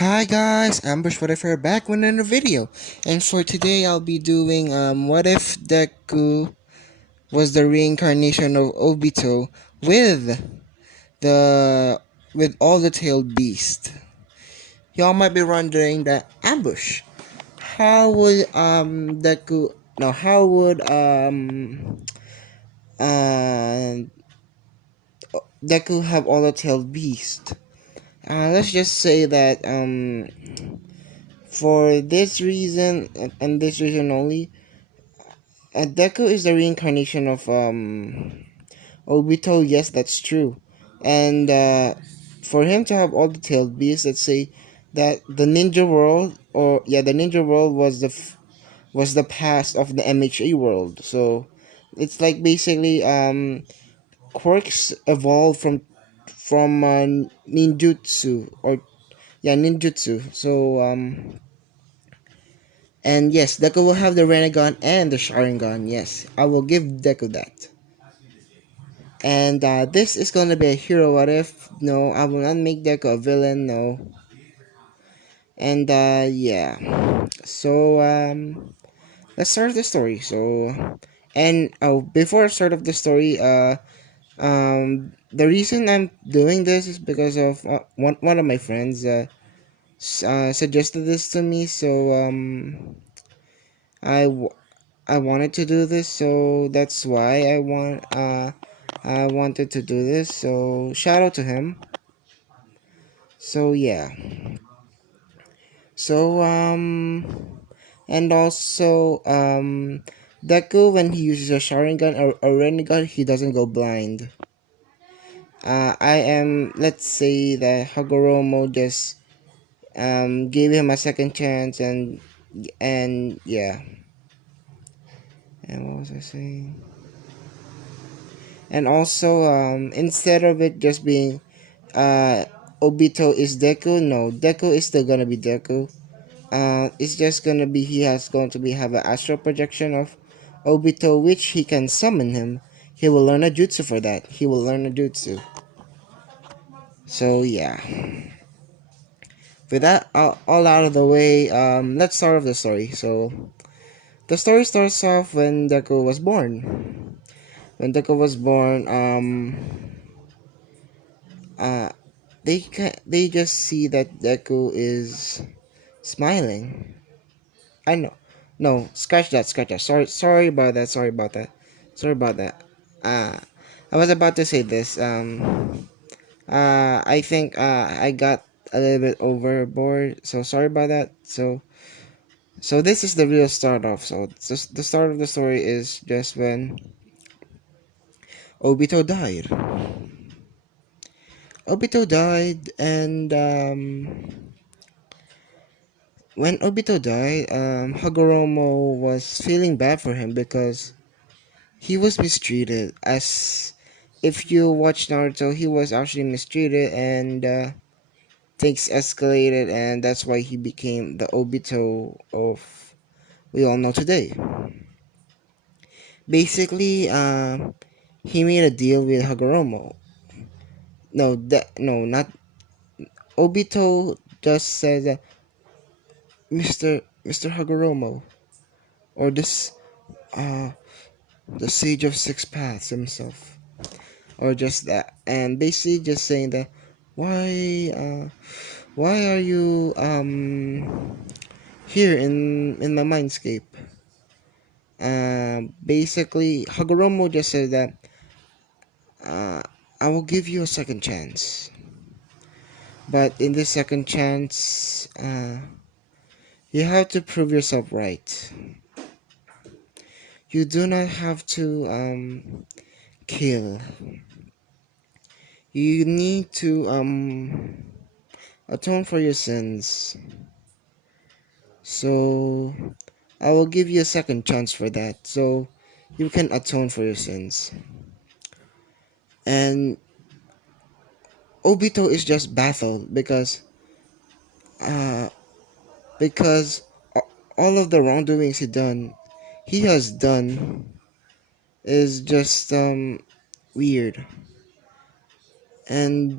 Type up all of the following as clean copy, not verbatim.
Hi guys, Ambush What If We're back with another video. And for today I'll be doing what if Deku was the reincarnation of Obito with the with all the tailed beast. Y'all might be wondering that Ambush, how would Deku no how would uh Deku have all the tailed beast? Let's just say that for this reason and this reason only, Deku is the reincarnation of Obito. Yes, that's true. And for him to have all the tailed beasts, let's say that the ninja world, or yeah, the ninja world was was the past of the MHA world. So it's like basically quirks evolved from ninjutsu, or yeah, ninjutsu. So and yes, Deku will have the Renegon and the Sharingan. Yes, I will give Deku that. And this is gonna be a hero what if. No, I will not make Deku a villain. No. And yeah. So let's start the story. So and oh, before I start of the story, the reason I'm doing this is because of one of my friends suggested this to me. So I I wanted to do this, so that's why I wanted to do this. So shout out to him. So yeah. So and also Deku, when he uses a Sharingan or a Rinnegan, he doesn't go blind. I am, let's say that Hagoromo just gave him a second chance, and yeah. And what was I saying? And also instead of it just being uh Obito is Deku, no, Deku is still gonna be Deku. It's just gonna be he has going to be have an astral projection of Obito, which he can summon him. He will learn a jutsu for that. He will learn a jutsu. So yeah, with that all out of the way, let's start off the story. So the story starts off when Deku was born. When Deku was born, uh, they just see that Deku is smiling. I know. No, scratch that, scratch that. Sorry about that. Sorry about that. Sorry about that. Uh, I was about to say this. I think I got a little bit overboard. So sorry about that. So this is the real start off. So just the start of the story is just when Obito died. Obito died, and when Obito died, Hagoromo was feeling bad for him because he was mistreated. As if you watch Naruto, he was actually mistreated, and things escalated, and that's why he became the Obito of we all know today. Basically, he made a deal with Hagoromo. No, no, not Obito. Just said that Mr. Hagoromo, or this uh the Sage of Six Paths himself, or just that, and basically just saying that why why are you here in my mindscape? Basically Hagoromo just said that uh, I will give you a second chance, but in this second chance you have to prove yourself right. You do not have to kill. You need to atone for your sins. So I will give you a second chance for that, so you can atone for your sins. And Obito is just baffled uh because all of the wrongdoings he has done is just weird. And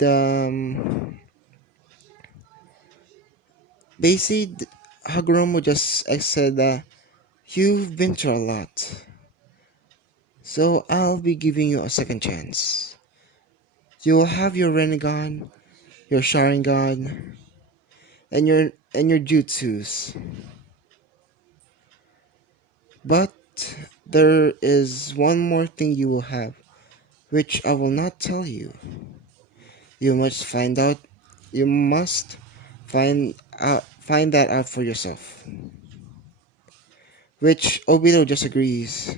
Basically, Hagoromo just said that you've been through a lot, so I'll be giving you a second chance. You'll have your Renegon, your Sharingan, and your jutsus. But there is one more thing you will have, which I will not tell you. You must find out. You must find that out for yourself. Which Obito just agrees.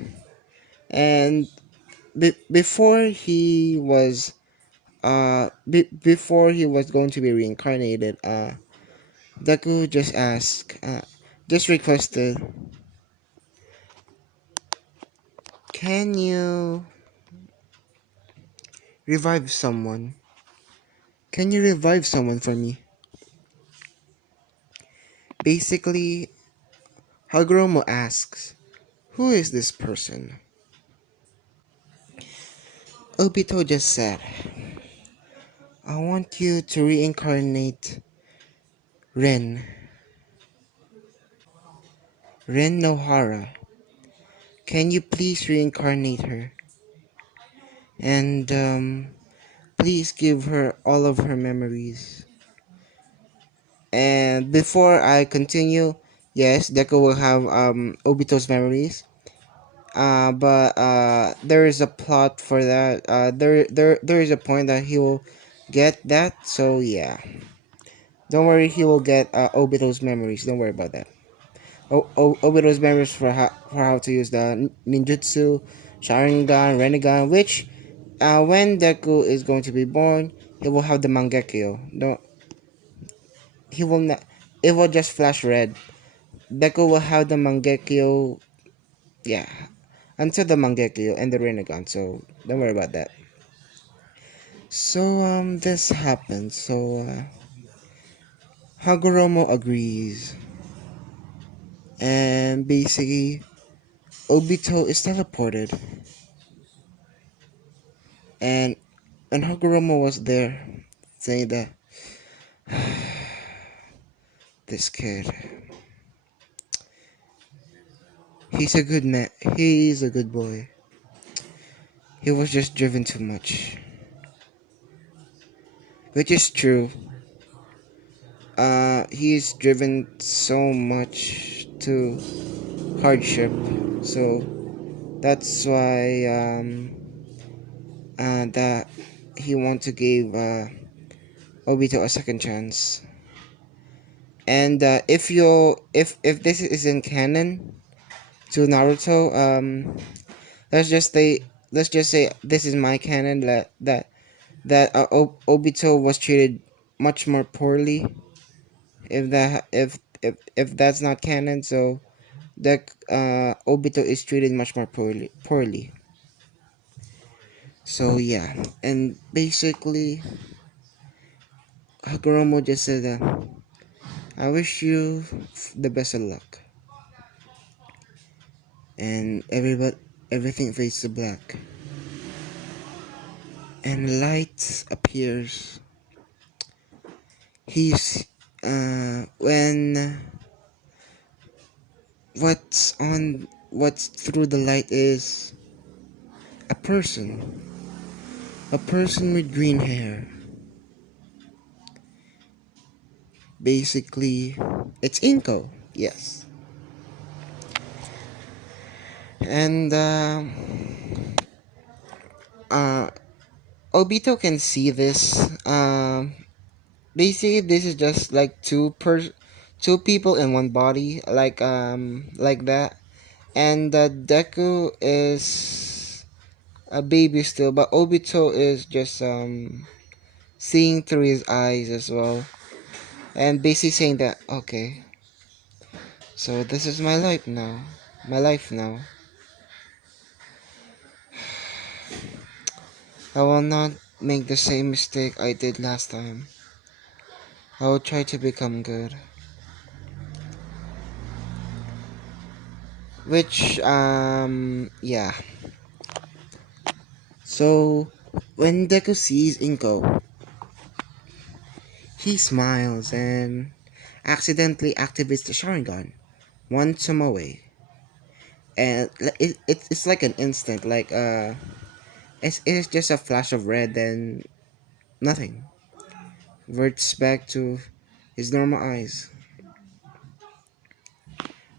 And before he was going to be reincarnated, Deku just requested, can you revive someone? Can you revive someone for me? Basically, Hagoromo asks, who is this person? Obito just said, I want you to reincarnate Ren. Ren Nohara. Can you please reincarnate her? And please give her all of her memories. And before I continue, yes, Deku will have Obito's memories. But there is a plot for that. There is a point that he will get that. So yeah, don't worry, he will get Obito's memories. Don't worry about that. Obito's memories for how to use the ninjutsu, Sharingan, Renegan, which when Deku is going to be born, he will have the Mangekyo. Don't he will not. It will just flash red. Deku will have the Mangekyo. Yeah, until the Mangekyo and the Rinnegan, so don't worry about that. So this happened. So Hagoromo agrees, and basically Obito is teleported, and Hagoromo was there, saying that this kid, he's a good man, he's a good boy. He was just driven too much, which is true. He's driven so much to hardship, so that's why that he want to give Obito a second chance. And if this isn't canon to Naruto, let's just say this is my canon that Obito was treated much more poorly. If that's not canon, so that Obito is treated much more poorly. So yeah, and basically Hagoromo just said, "I wish you the best of luck," and everything fades to black, and light appears. He's when what's through the light is a person with green hair. Basically, it's Inko. Yes, and uh, Obito can see this. Basically, this is just like two people in one body, like that. And Deku is a baby still, but Obito is just seeing through his eyes as well, and basically saying that, okay, so this is my life now. I will not make the same mistake I did last time. I will try to become good. Which yeah. So when Deku sees Inko, he smiles, and accidentally activates the Sharingan one Tomoe. And it's like an instant, like it's just a flash of red, then nothing. Reverts back to his normal eyes.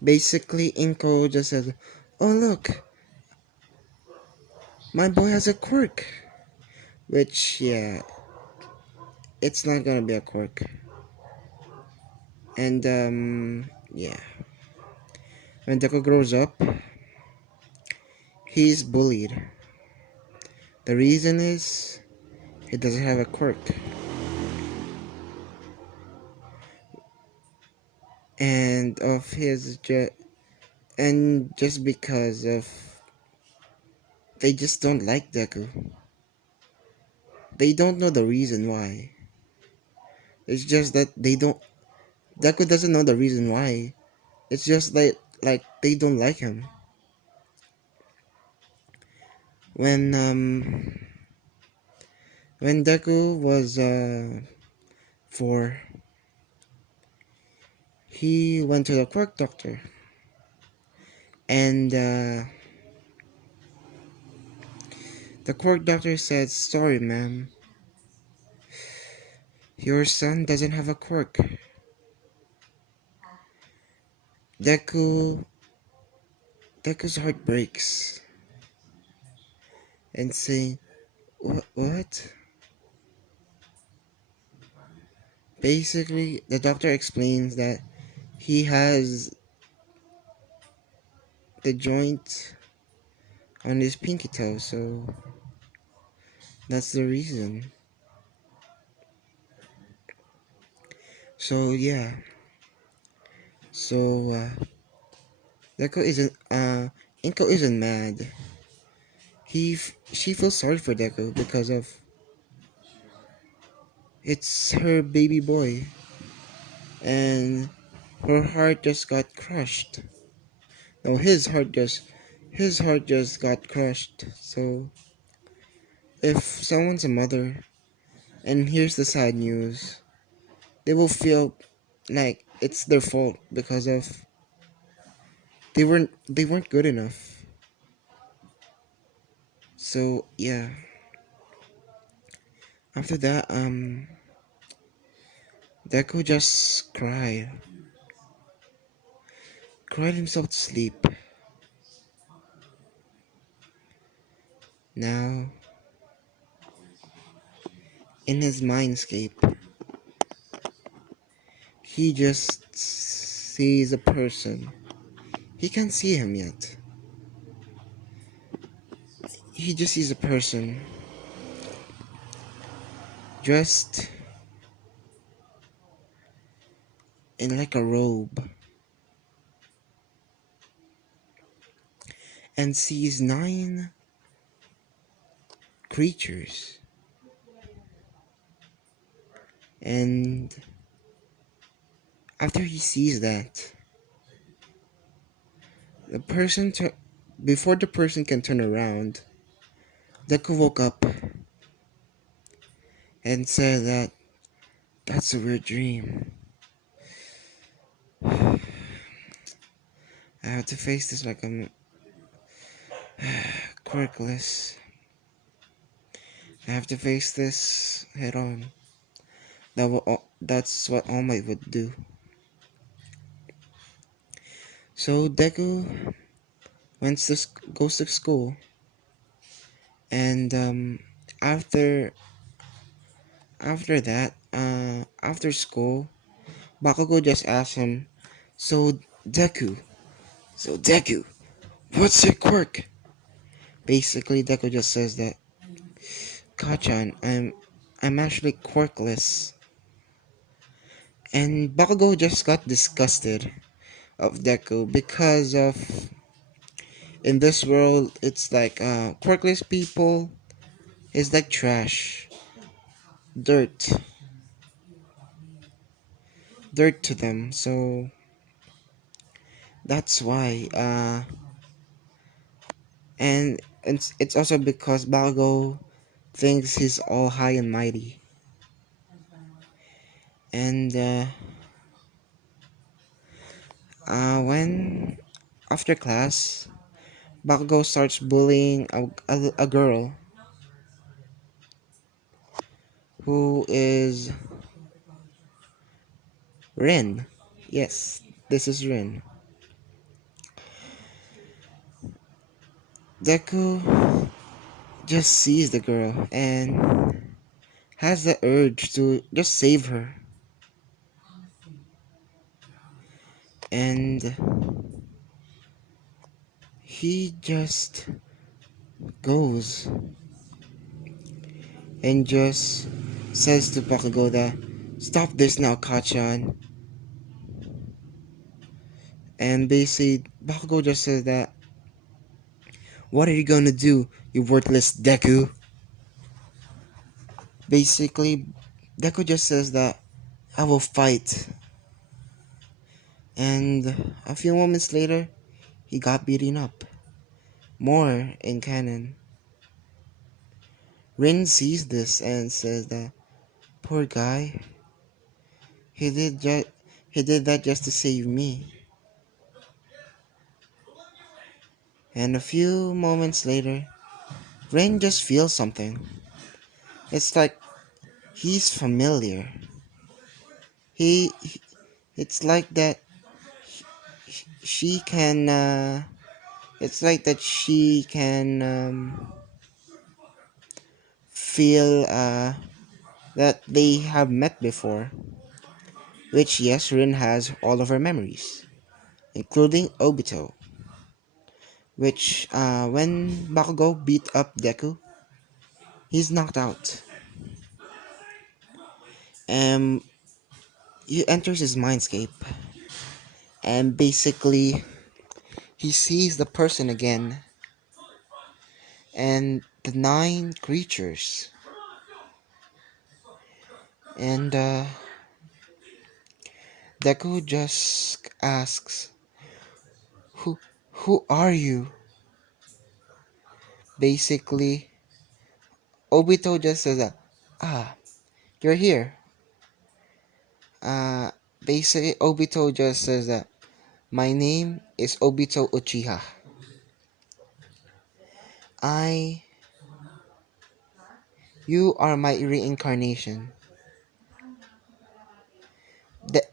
Basically, Inko just said, "Oh look, my boy has a quirk." Which, yeah, it's not gonna be a quirk. And yeah, when Deku grows up, he's bullied. The reason is he doesn't have a quirk, and of his and just because of they just don't like Deku. They don't know the reason why. It's just that they don't. Deku doesn't know the reason why. It's just like they don't like him. When when Deku was 4, he went to the quirk doctor, and the quirk doctor said, "Sorry, ma'am, your son doesn't have a quirk." Deku Deku's heart breaks and saying, What? Basically, the doctor explains that he has the joint on his pinky toe, so that's the reason. So yeah, so Deku isn't Inko isn't mad. She feels sorry for Deku because of it's her baby boy, and her heart just got crushed. No, his heart just got crushed. So if someone's a mother and hears the sad news, they will feel like it's their fault because of they weren't good enough. So yeah, after that, Deku just cried himself to sleep. Now in his mindscape, he just sees a person. He can't see him yet. He just sees a person dressed in like a robe and sees 9 creatures. And after he sees that, the person before the person can turn around, Deku woke up and said that that's a weird dream. I have to face this like I'm quirkless. I have to face this head on. That's what All Might would do. So Deku goes to school, and after that, after school, Bakugo just asks him, "So Deku, so Deku, what's your quirk?" Basically, Deku just says that, "Kachan, I'm actually quirkless." And Bakugo just got disgusted of Deku because of in this world it's like quirkless people is like trash, dirt, dirt to them. So that's why and it's also because Bakugo thinks he's all high and mighty, and When after class, Bakugo starts bullying a girl who is Rin. Yes, this is Rin. Deku just sees the girl and has the urge to just save her. And he just goes and just says to Bakugo that, "Stop this now, Kachan." And basically, Bakugo just says that, "What are you gonna do, you worthless Deku?" Basically, Deku just says that, "I will fight." And a few moments later, he got beaten up. More in canon. Rin sees this and says that, "Poor guy, he did ju- he did that just to save me." And a few moments later, Rin just feels something. It's like he's familiar. He it's like that she can it's like that she can feel that they have met before, which yes, Rin has all of her memories, including Obito, which when Bakugo beat up Deku, he's knocked out. And he enters his mindscape, and basically he sees the person again and the nine creatures. And Deku just asks, "Who, who are you?" Basically, Obito just says that, "Ah, you're here." Uh, basically, Obito just says that, "My name is Obito Uchiha. I, you are my reincarnation."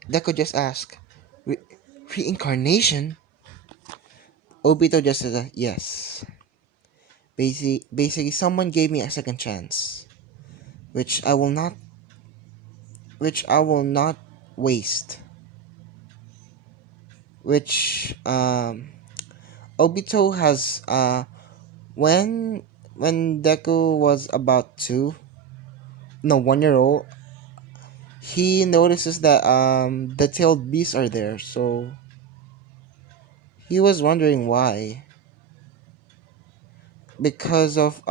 Deku just asks, "Re- Reincarnation?" Obito just says that, "Yes. Basically, someone gave me a second chance, which I will not, which I will not waste." Which Obito has when Deku was about 1 year old, he notices that the tailed beasts are there, so he was wondering why. Because of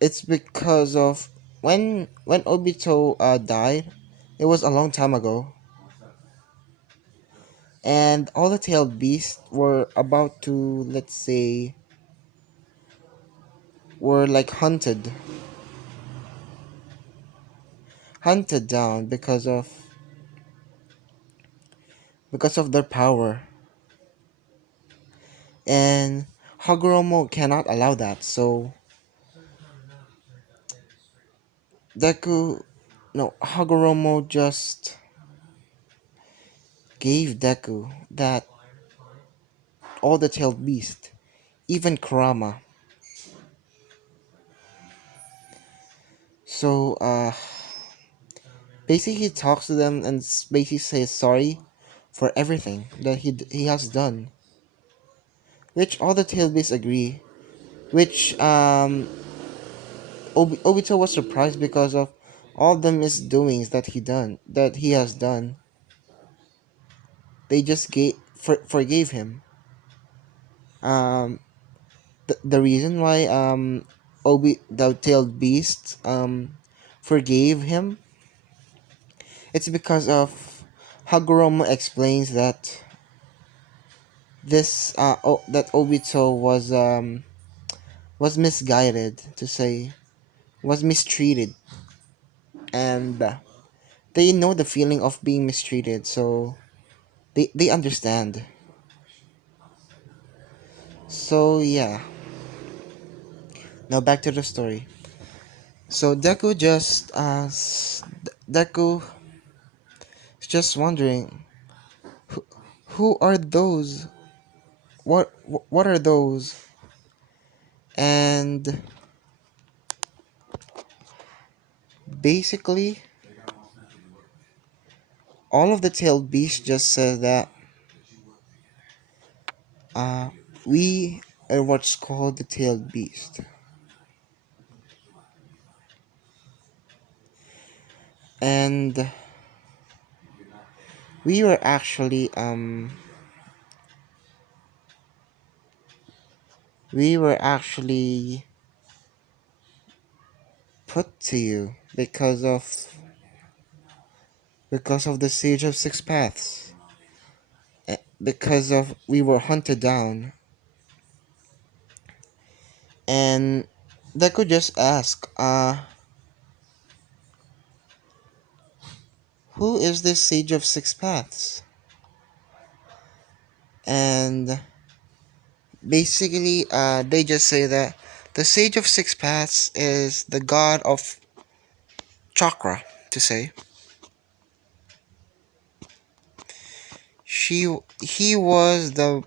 it's because of when Obito died, it was a long time ago, and all the tailed beasts were about to, let's say, were like hunted down because of their power, and Hagoromo cannot allow that. So Deku, no, Hagoromo just gave Deku that all the tailed beast, even Kurama. So basically he talks to them and basically says sorry for everything that he has done, which all the tailed beasts agree. Which Obito was surprised because of all the misdoings that he has done. They just forgave him. Um, the reason why the tailed beast forgave him, it's because of Hagoromo explains that that Obito was misguided, to say, was mistreated, and They know the feeling of being mistreated, so they understand. So yeah, now back to the story. So Deku is just wondering, who are those? What are those? And basically, all of the tailed beasts just said that uh, we are what's called the tailed beast, and we were actually we were actually put to you because of the siege of six paths. Because of we were hunted down, and they could just ask, who is this sage of six paths? And basically, they just say that the sage of six paths is the god of chakra. To say she he was the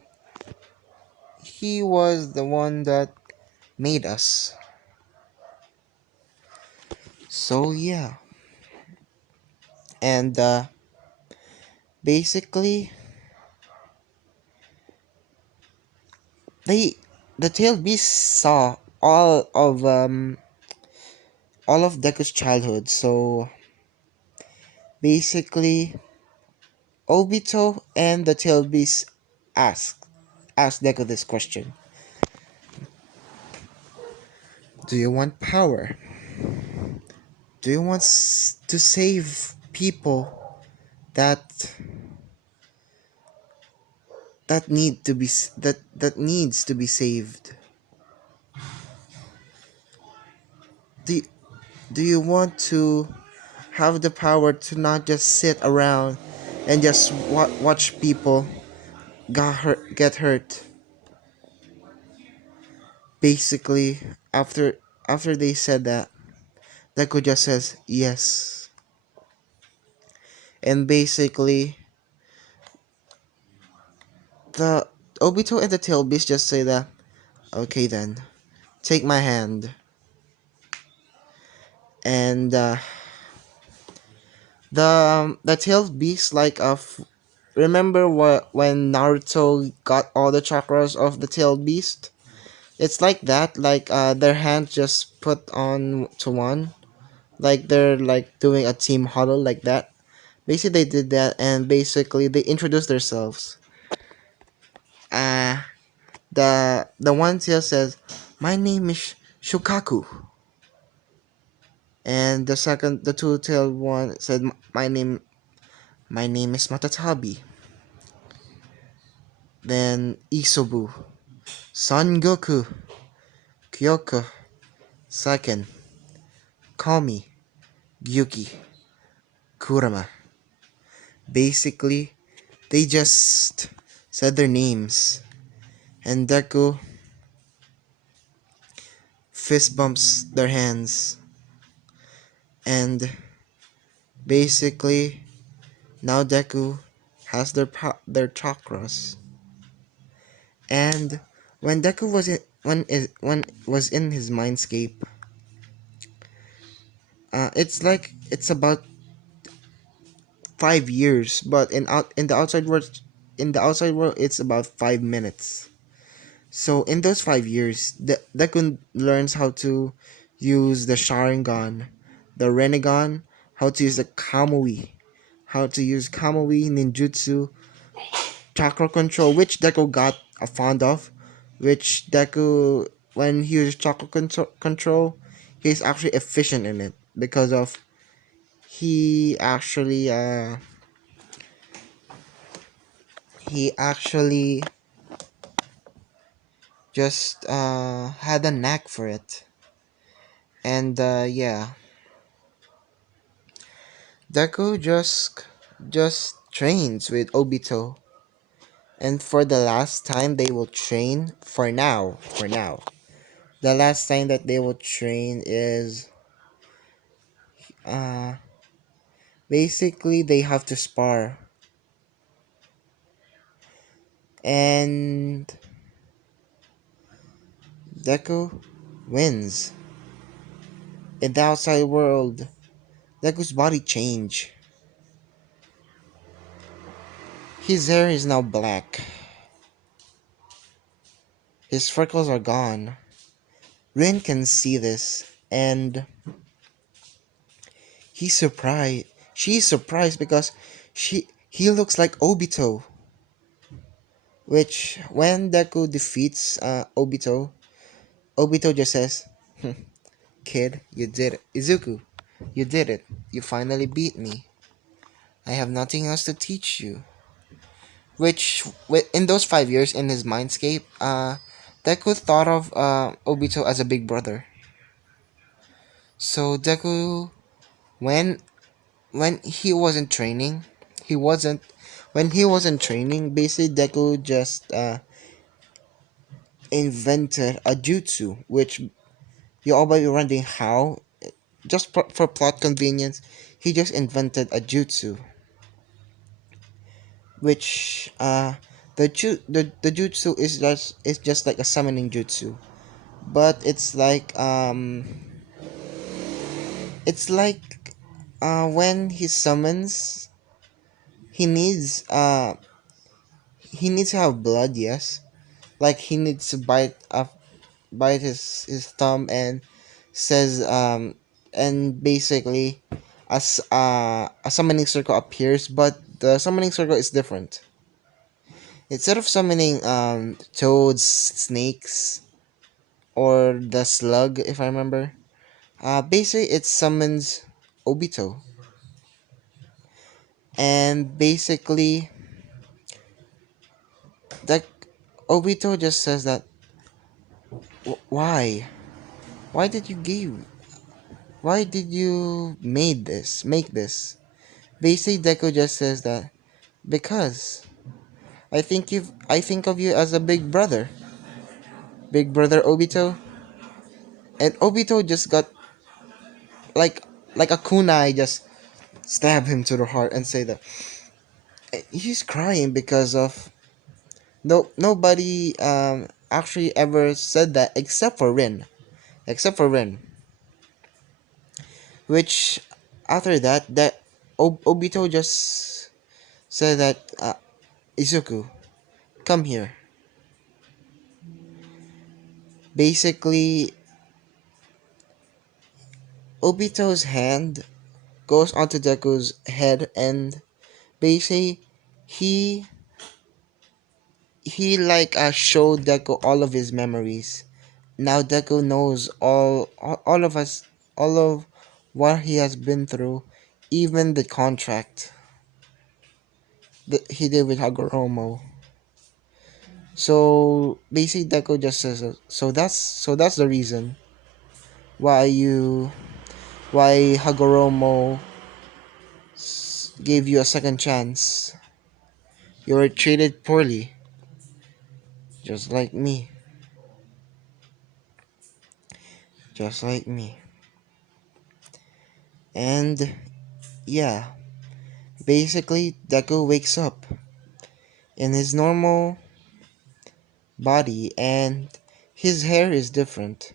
one that made us. So yeah, and basically they the tailed beast saw all of Deku's childhood. So basically, Obito and the tailed beast asked asked Deku this question: do you want power? Do you want to save people that that needs to be saved? Do do you want to have the power to not just sit around and just watch people get hurt? Basically, after they said that, Deku just says yes, and basically the Obito and the Tail Beast just say that, okay then, take my hand. And the Tail Beast remember what when Naruto got all the chakras of the Tail Beast? It's like that, like their hands just put on to one, like they're like doing a team huddle like that. Basically, they did that, and basically they introduced themselves. Uh the one here says, "My name is Shukaku," and the two-tailed one said, My name is Matatabi." Then Isobu, Son Goku, Kyoko, Saiken, Komi, Gyuki, Kurama. Basically, they just said their names, and Deku fist bumps their hands, and basically now Deku has their chakras. And when Deku was in when was in his mindscape, it's about 5 years, but in the outside world it's about 5 minutes. So in those 5 years, Deku learns how to use the Sharingan, the Renegon, how to use the Kamui, how to use Kamui, Ninjutsu, Chakra Control, which Deku got a fond of, which Deku, when he uses Control, he's actually efficient in it because of he actually uh he actually just had a knack for it. And yeah, Deku just trains with Obito, and for the last time they will train for now. For now, the last time that they will train is uh basically they have to spar, and Deku wins. In the outside world, Deku's body changed. His hair is now black. His freckles are gone. Rin can see this, and he's surprised. She's surprised because he looks like Obito. Which when Deku defeats Obito, Obito just says, "Kid, you did it. Izuku, you did it. You finally beat me. I have nothing else to teach you." Which in those 5 years in his mindscape, Deku thought of Obito as a big brother. So Deku, when when he wasn't training, he wasn't when he wasn't training. Basically, Deku just invented a jutsu, which you all might be wondering how. Just for plot convenience, he just invented a jutsu, which the jutsu is just like a summoning jutsu, but it's like when he summons, he needs uh he needs to have blood, yes, like he needs to bite his thumb and says and basically a summoning circle appears, but the summoning circle is different. Instead of summoning toads, snakes, or the slug, if I remember, basically it summons Obito. And basically that Obito just says that, Why? Why did you give? Why did you make this?" Basically Deku just says that, "Because I think of you as a big brother. Big brother Obito." And Obito just got like a kunai, just stab him to the heart and say that he's crying because of nobody actually ever said that except for Rin. Except for Rin. Which after that Obito just said that Izuku, come here. Basically, Obito's hand goes onto Deku's head, and basically he showed Deku all of his memories. Now Deku knows all of us, all of what he has been through, even the contract that he did with Hagoromo. So basically Deku just says, so that's the reason why Hagoromo gave you a second chance. You were treated poorly, just like me. Just like me. And yeah, basically Deku wakes up in his normal body, and his hair is different.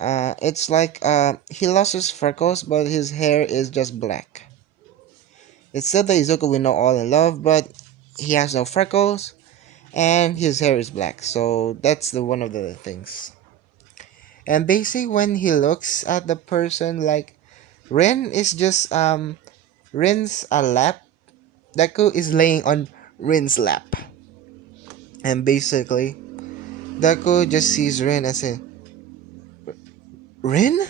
It's like he lost his freckles, but his hair is just black. It's said that Izuku we know all in love, but he has no freckles and his hair is black. So that's the one of the things. And basically, when he looks at the person, like Rin is just Rin's lap. Deku is laying on Rin's lap, and basically Deku just sees Rin and says, "Rin."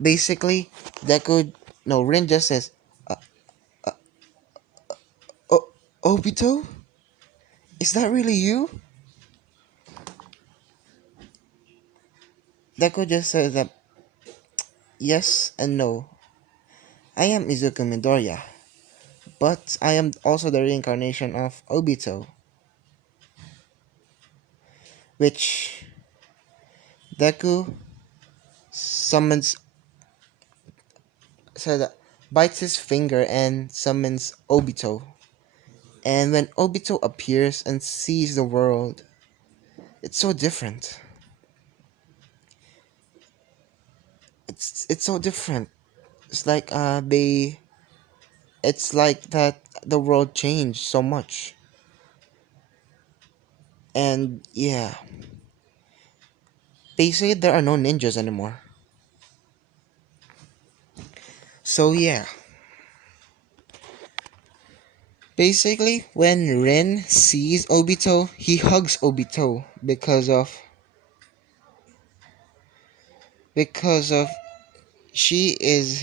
Basically, Deku no Rin just says, "Oh, Obito, is that really you?" Deku just says that, yes and no. I am Izuku Midoriya, but I am also the reincarnation of Obito, which Deku summons said bites his finger and summons Obito. And when Obito appears and sees the world, it's so different. It's so different. It's like it's like that the world changed so much. And yeah, basically there are no ninjas anymore. So yeah, basically when Ren sees Obito, he hugs Obito because of she is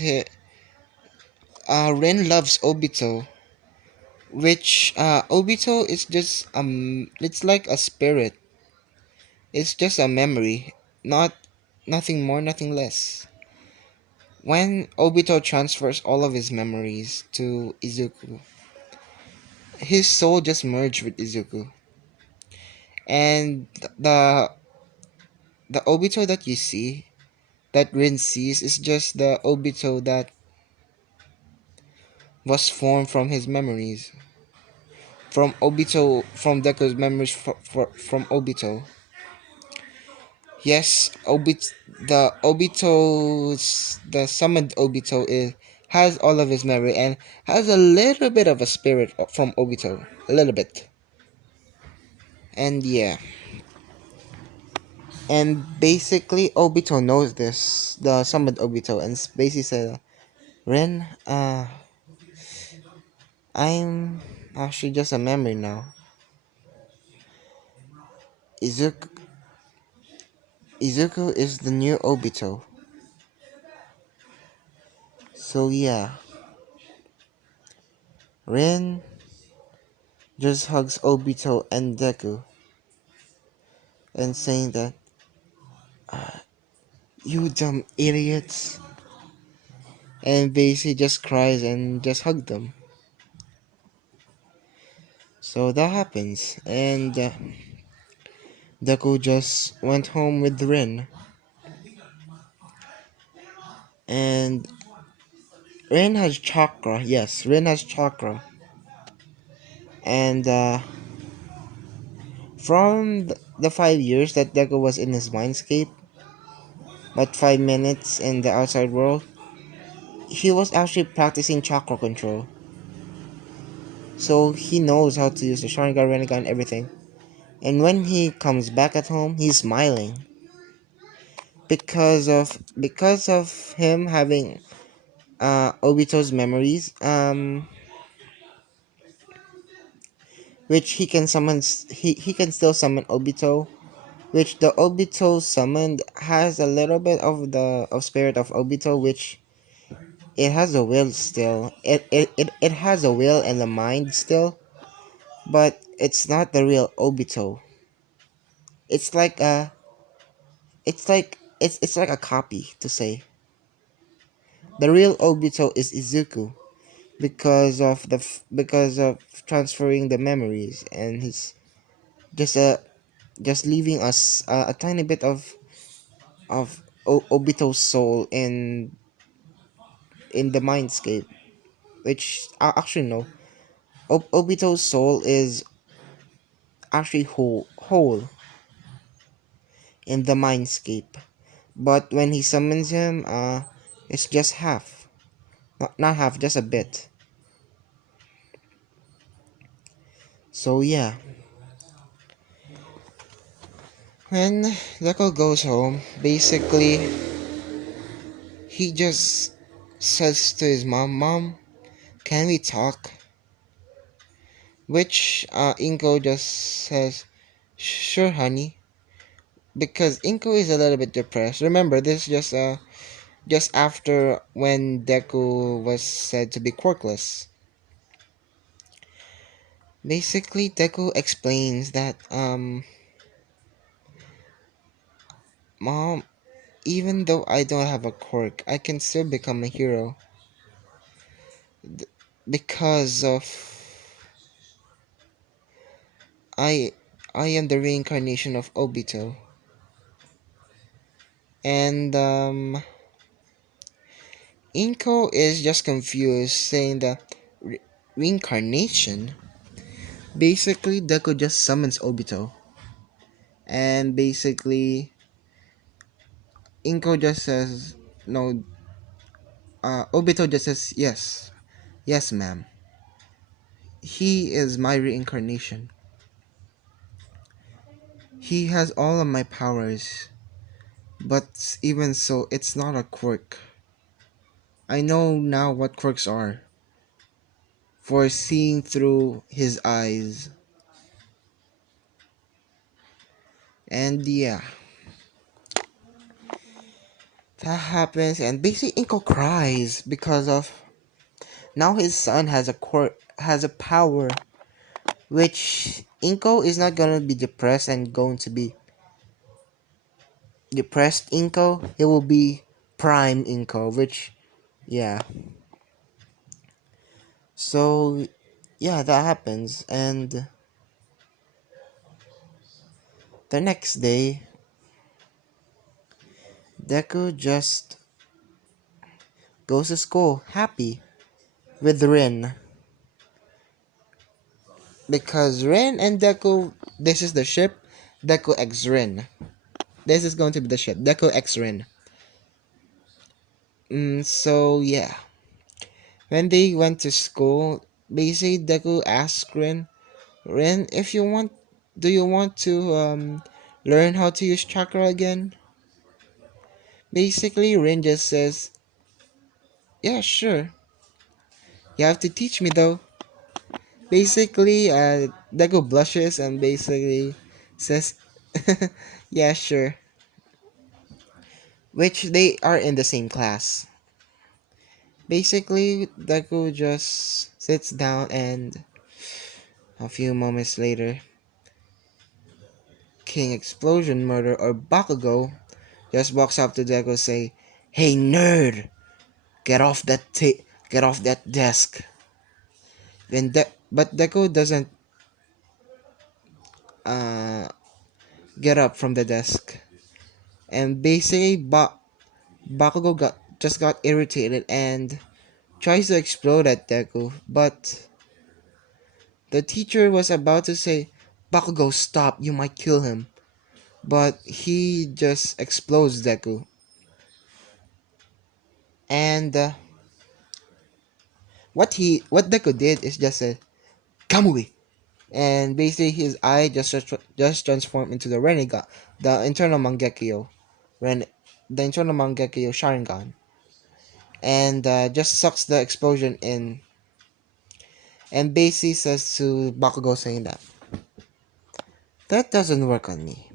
Ren loves Obito, which Obito is just it's like a spirit. It's just a memory, not nothing more, nothing less. When Obito transfers all of his memories to Izuku, his soul just merged with Izuku. And the Obito that you see, that Rin sees, is just the Obito that was formed from his memories. From Obito, from Deku's memories from Obito. Yes, the summoned Obito has all of his memory and has a little bit of a spirit from Obito, a little bit. And yeah, and basically Obito knows this, the summoned Obito, and basically said, "Ren, I'm actually just a memory now. Izuku, Izuku is the new Obito." So yeah, Ren just hugs Obito and Deku and saying that, "You dumb idiots," and basically just cries and just hugged them. So that happens, and Deku just went home with Rin, and Rin has chakra. Yes, Rin has chakra, and from the 5 years that Deku was in his mindscape, but 5 minutes in the outside world, he was actually practicing chakra control. So he knows how to use the Sharingan, Rinnegan, everything. And when he comes back at home, he's smiling because of him having Obito's memories, which he can still summon Obito, which the Obito summoned has a little bit of the of spirit of Obito, which it has a will still. It has a will and a mind still, but it's not the real Obito. It's like it's like a copy to say. The real Obito is Izuku because of transferring the memories and his just just leaving us a tiny bit of Obito's soul in the mindscape, which actually no, Obito's soul is actually whole in the mindscape, but when he summons him, it's just half, not half, just a bit. So yeah, when Deku goes home, basically he just says to his mom, "Can we talk?" Which Inko just says, "Sure, honey," because Inko is a little bit depressed. Remember, this is just after when Deku was said to be quirkless. Basically, Deku explains that mom, even though I don't have a quirk, I can still become a hero because of I I am the reincarnation of Obito. And Inko is just confused, saying that re- reincarnation. Basically, Deku just summons Obito, and basically Inko just says no. Obito just says yes, yes, ma'am. He is my reincarnation. He has all of my powers, but even so, it's not a quirk. I know now what quirks are for seeing through his eyes. And yeah, that happens, and basically Inko cries because of now his son has a has a power, which Inko is not gonna be depressed and going to be depressed Inko. It will be prime Inko, which yeah. So yeah, that happens, and the next day, Deku just goes to school happy with Rin because Rin and Deku. This is the ship, Deku X Rin. This is going to be the ship, Deku X Rin. So yeah, when they went to school, basically Deku asked Rin, if you want, do you want to learn how to use chakra again? Basically, Rin just says, yeah, sure. You have to teach me though. Basically, Deku blushes and basically says, yeah, sure. Which they are in the same class. Basically, Deku just sits down and a few moments later, King Explosion Murder or Bakugo just walks up to Deku and say, "Hey nerd, get off that desk." But Deku doesn't uh get up from the desk. And basically Bakugo got irritated and tries to explode at Deku, but the teacher was about to say, "Bakugo, stop, you might kill him." But he just explodes Deku. And what Deku did is just say, "Kamui," and basically his eye just transformed into the Renegade, the internal Mangekyo, Ren, the internal Mangekyo Sharingan, and just sucks the explosion in, and basically says to Bakugo saying that that doesn't work on me.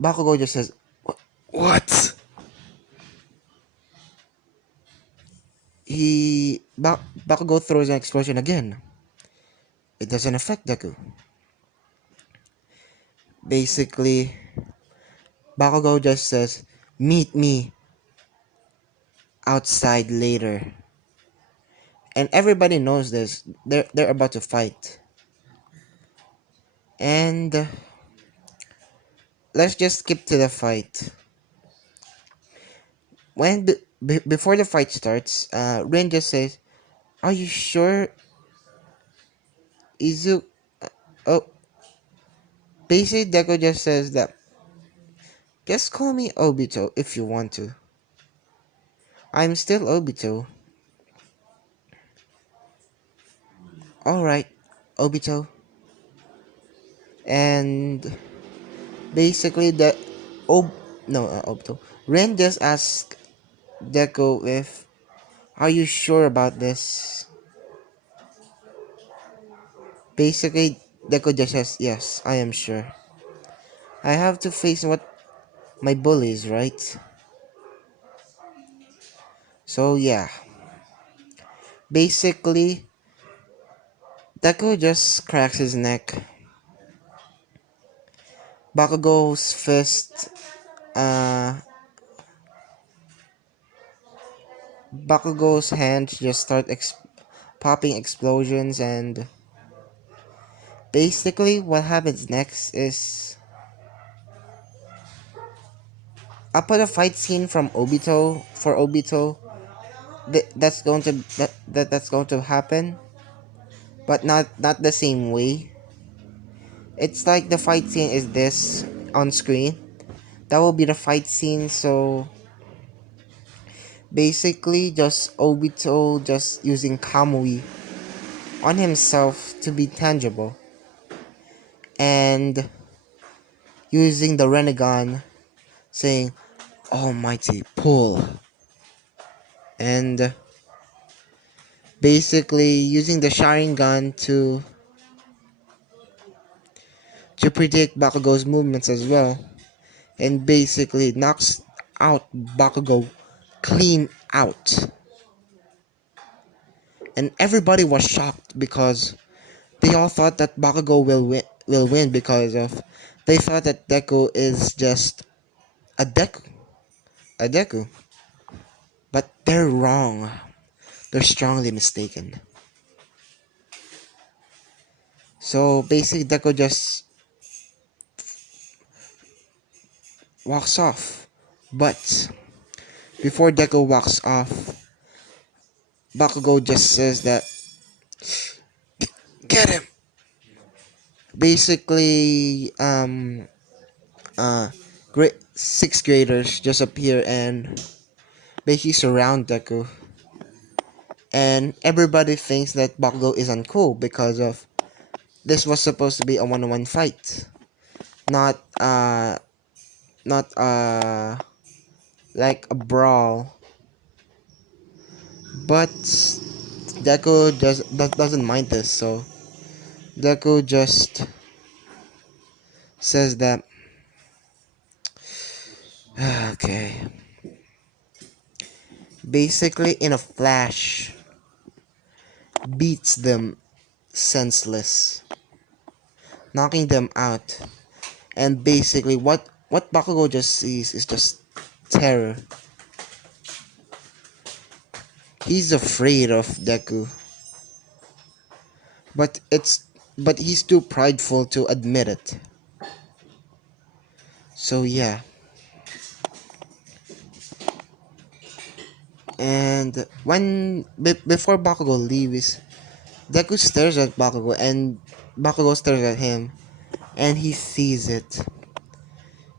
Bakugo just says, "What?" Bakugo throws an explosion again. It doesn't affect Deku. Basically, Bakugo just says, "Meet me outside later." And everybody knows this. They're about to fight. And let's just skip to the fight. Before the fight starts, Rin just says, "Are you sure, Izu?" Oh, basically Deku just says that, "Just call me Obito if you want to. I'm still Obito." Alright, Obito. And basically Ob no Obito. Ren just asks Deku if, "Are you sure about this?" Basically, Deku just says, "Yes, I am sure. I have to face what my bullies, right?" So yeah, basically, Deku just cracks his neck Bakugo's fist, uh, Bakugo's hands just start popping explosions, and basically what happens next is I'll put a fight scene from Obito for Obito. That's going to that's going to happen, but not the same way. It's like the fight scene is this on screen. That will be the fight scene. So basically, just Obito just using Kamui on himself to be tangible, and using the Renegon saying "Almighty pull," and basically using the Sharingan to predict Bakugo's movements as well, and basically knocks out Bakugo clean out. And everybody was shocked because they all thought that Bakugo will win because of they thought that Deku is just a Deku, a Deku. But they're wrong. They're strongly mistaken. So basically Deku just walks off. But before Deku walks off, Bakugo just says that get him. Basically, great sixth graders just appear and basically surround Deku, and everybody thinks that Bakugo is uncool because of this was supposed to be a one-on-one fight, not like a brawl. But Deku doesn't mind this, so Deku just says that okay. Basically, in a flash, beats them senseless, knocking them out. And basically, what Bakugo just sees is just terror. He's afraid of Deku, but he's too prideful to admit it. So yeah, and before Bakugo leaves, Deku stares at Bakugo, and Bakugo stares at him, and he sees it.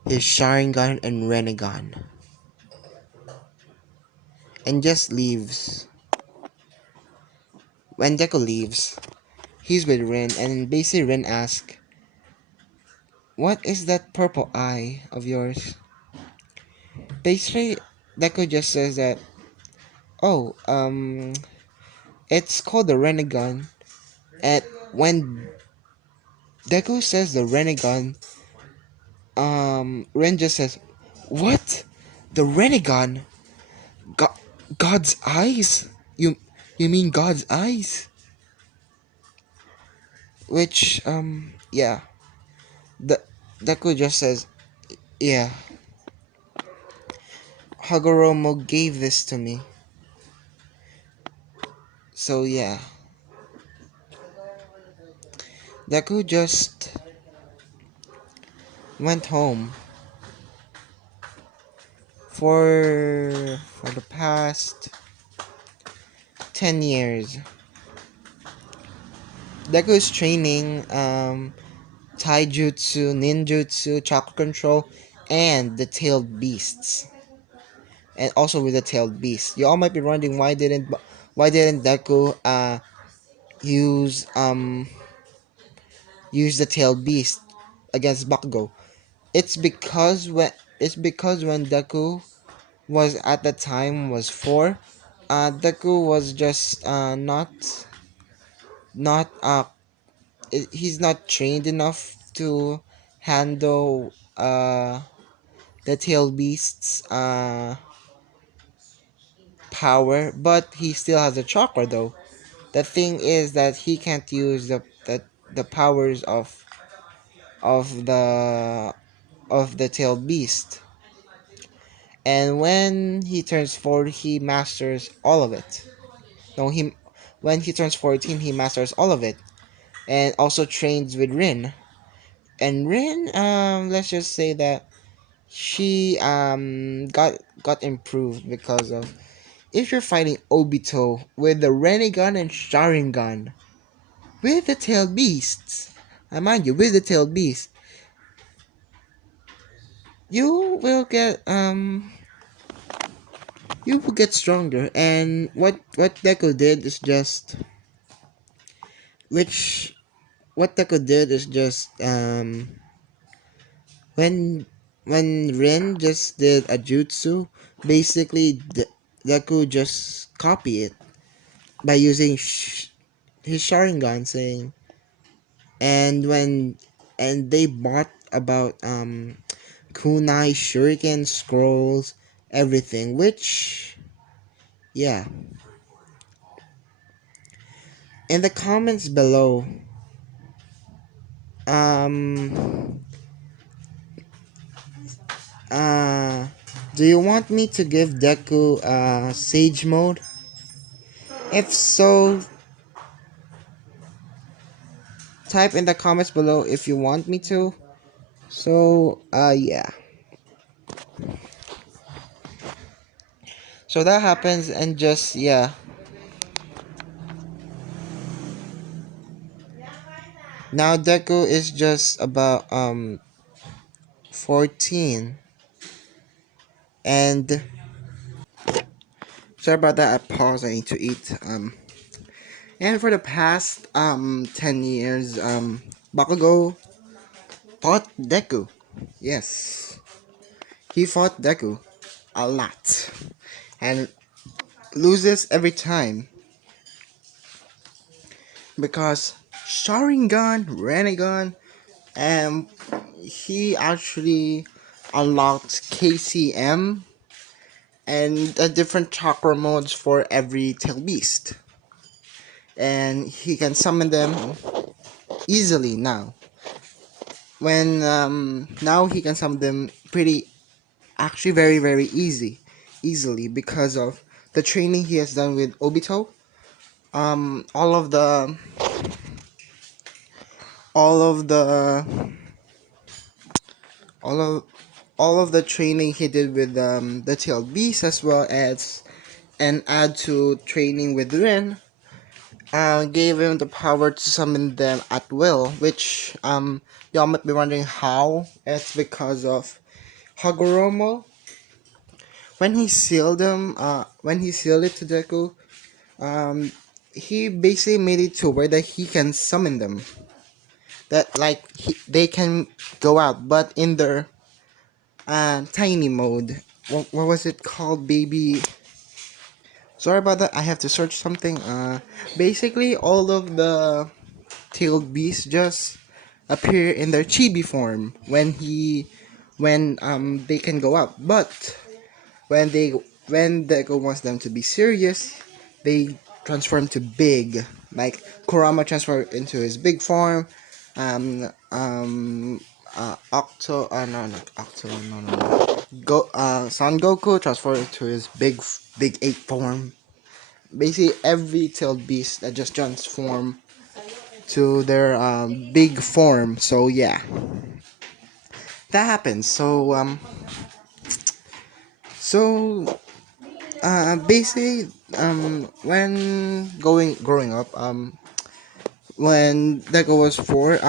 His Sharingan and Renegon, and just leaves. When Deku leaves, he's with Rin, and basically Rin asks, "What is that purple eye of yours?" Basically, Deku just says that, "Oh, it's called the Renegon." And when Deku says the Renegon, Ren just says, "What? The Renegon? God, God's eyes? You mean God's eyes?" Which, yeah. The Deku just says, "Yeah, Hagoromo gave this to me." So yeah, Deku just went home for the past 10 years. Deku is training taijutsu, ninjutsu, chakra control, and the tailed beasts. And also with the tailed beast. You all might be wondering why didn't Deku use use the tailed beast against Bakugo? It's because when Deku was at the time was 4, Deku was just not he's not trained enough to handle the tail beast's power, but he still has a chakra though. The thing is that he can't use the powers of of the tailed beast. And when he turns 40, he masters all of it. No, he when he turns 14, he masters all of it, and also trains with Rin. And Rin, let's just say that she got improved because of, if you're fighting Obito with the Renegon and Sharingan with the tailed beasts, I mind you, with the tailed beast, you will get you will get stronger. And what Deku did is just which what Deku did is just when Rin just did a jutsu, basically Deku just copy it by using his Sharingan, saying, and when and they bought about kunai, shuriken, scrolls, everything, which, yeah, in the comments below, um uh do you want me to give Deku sage mode? If so, type in the comments below if you want me to. So yeah, so that happens. And just, yeah, now Deku is just about 14. And sorry about that, I paused, I need to eat. And for the past 10 years, Bakugo fought Deku. Yes, he fought Deku a lot and loses every time because Sharingan, Renegon, and he actually unlocked KCM and different chakra modes for every tail beast, and he can summon them easily now. When now he can summon them pretty, actually very easily, because of the training he has done with Obito. All of the all of the all of all of the training he did with the tailed beast, as well as and add to training with Rin, gave him the power to summon them at will, which y'all might be wondering how. It's because of Hagoromo. When he sealed it to Deku, um, he basically made it to where that he can summon them. That, like, they can go out, but in their tiny mode. What was it called, baby? Sorry about that. I have to search something. Basically, all of the tailed beasts just appear in their chibi form when they can go up. But when Deku wants them to be serious, they transform to big. Like Kurama transformed into his big form. Octo. No, not Octo. No. Son Goku transformed into his big ape form. Basically, every tailed beast that just transform to their big form. So yeah, that happens. So basically, when growing up, when Deku was 4,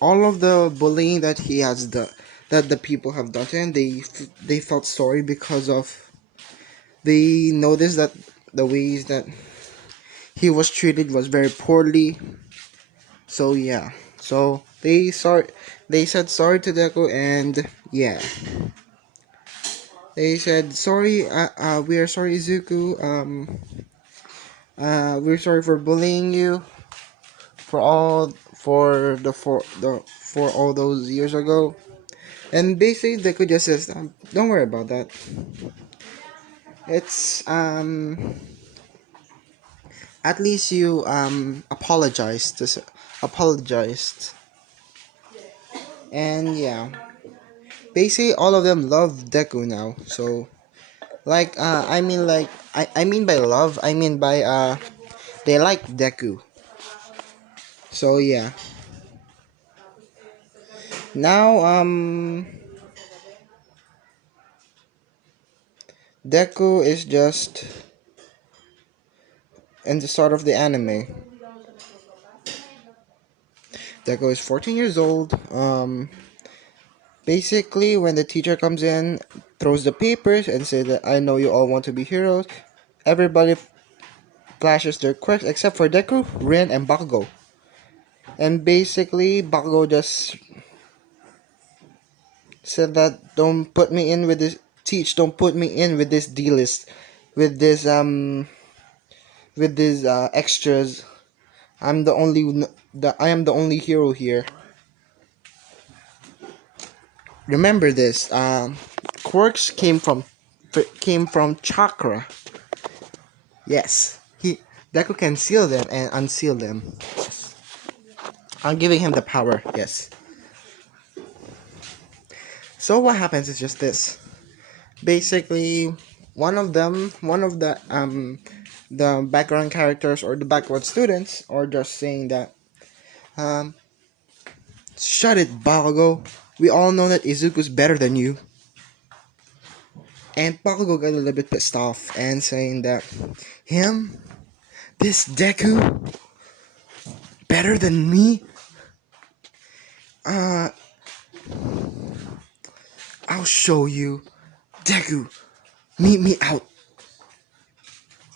all of the bullying that he has done, that the people have done to him, they felt sorry because of, they noticed that the ways that he was treated was very poorly. So yeah, so they said sorry to Deku, and yeah, they said sorry. We are sorry, Izuku. We're sorry for bullying you for all those years ago. And basically, Deku just says, "Don't worry about that. It's at least you apologized, and yeah." basically all of them love Deku now. So like I mean by love, I mean by they like Deku. So yeah. Now Deku is just in the start of the anime. Deku is 14 years old. Basically, when the teacher comes in, throws the papers, and say that I know you all want to be heroes, everybody flashes their quirks except for Deku, Rin, and Bakugo. And basically, Bakugo just said that don't put me in with this don't put me in with this D list, with this extras. I am the only hero here. Remember this. Quirks came from chakra. Yes, he Deku can seal them and unseal them. I'm giving him the power. Yes. So what happens is just this. Basically, one of the background characters or the backward students are just saying that um shut it, Bakugo. We all know that Izuku's better than you. And Bakugo got a little bit pissed off and saying that him, this Deku, better than me? Uh, I'll show you. Deku, meet me out.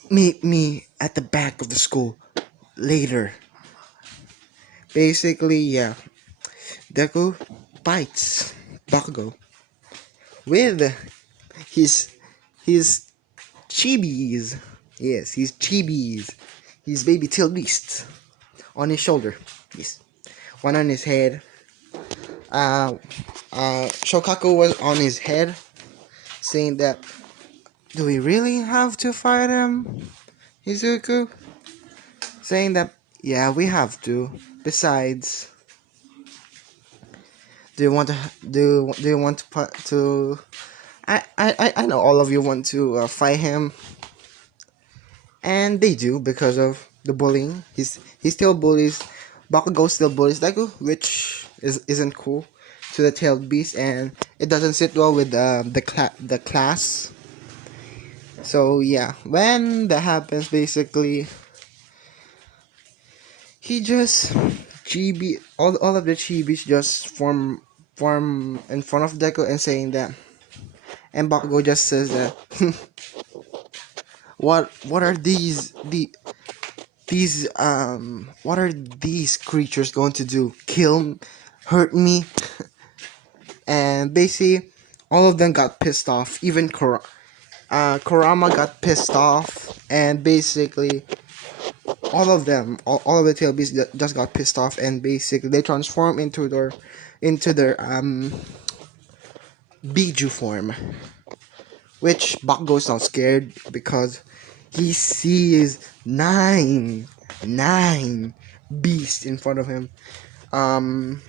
Meet me at the back of the school later. Basically, yeah. Deku fights Bakugo with his his chibis. Yes, his chibis. His baby tail beast on his shoulder. Yes. One on his head. Shokaku was on his head, saying that, do we really have to fight him, Izuku? Saying that, yeah, we have to. Besides, do you want to put to? I know all of you want to fight him, and they do because of the bullying. He still bullies. Bakugo still bullies Deku, which isn't cool to the tailed beast, and it doesn't sit well with the class. So yeah, when that happens, basically, he just chibi all of the chibis just form in front of Deku and saying that, and Bakugo just says that, what are what are these creatures going to do? Kill, hurt me? And basically, all of them got pissed off. Even Kurama got pissed off, and basically all of the tail beasts just got pissed off, and basically they transform into their Biju form, which Bakugo's not scared because he sees nine beasts in front of him, um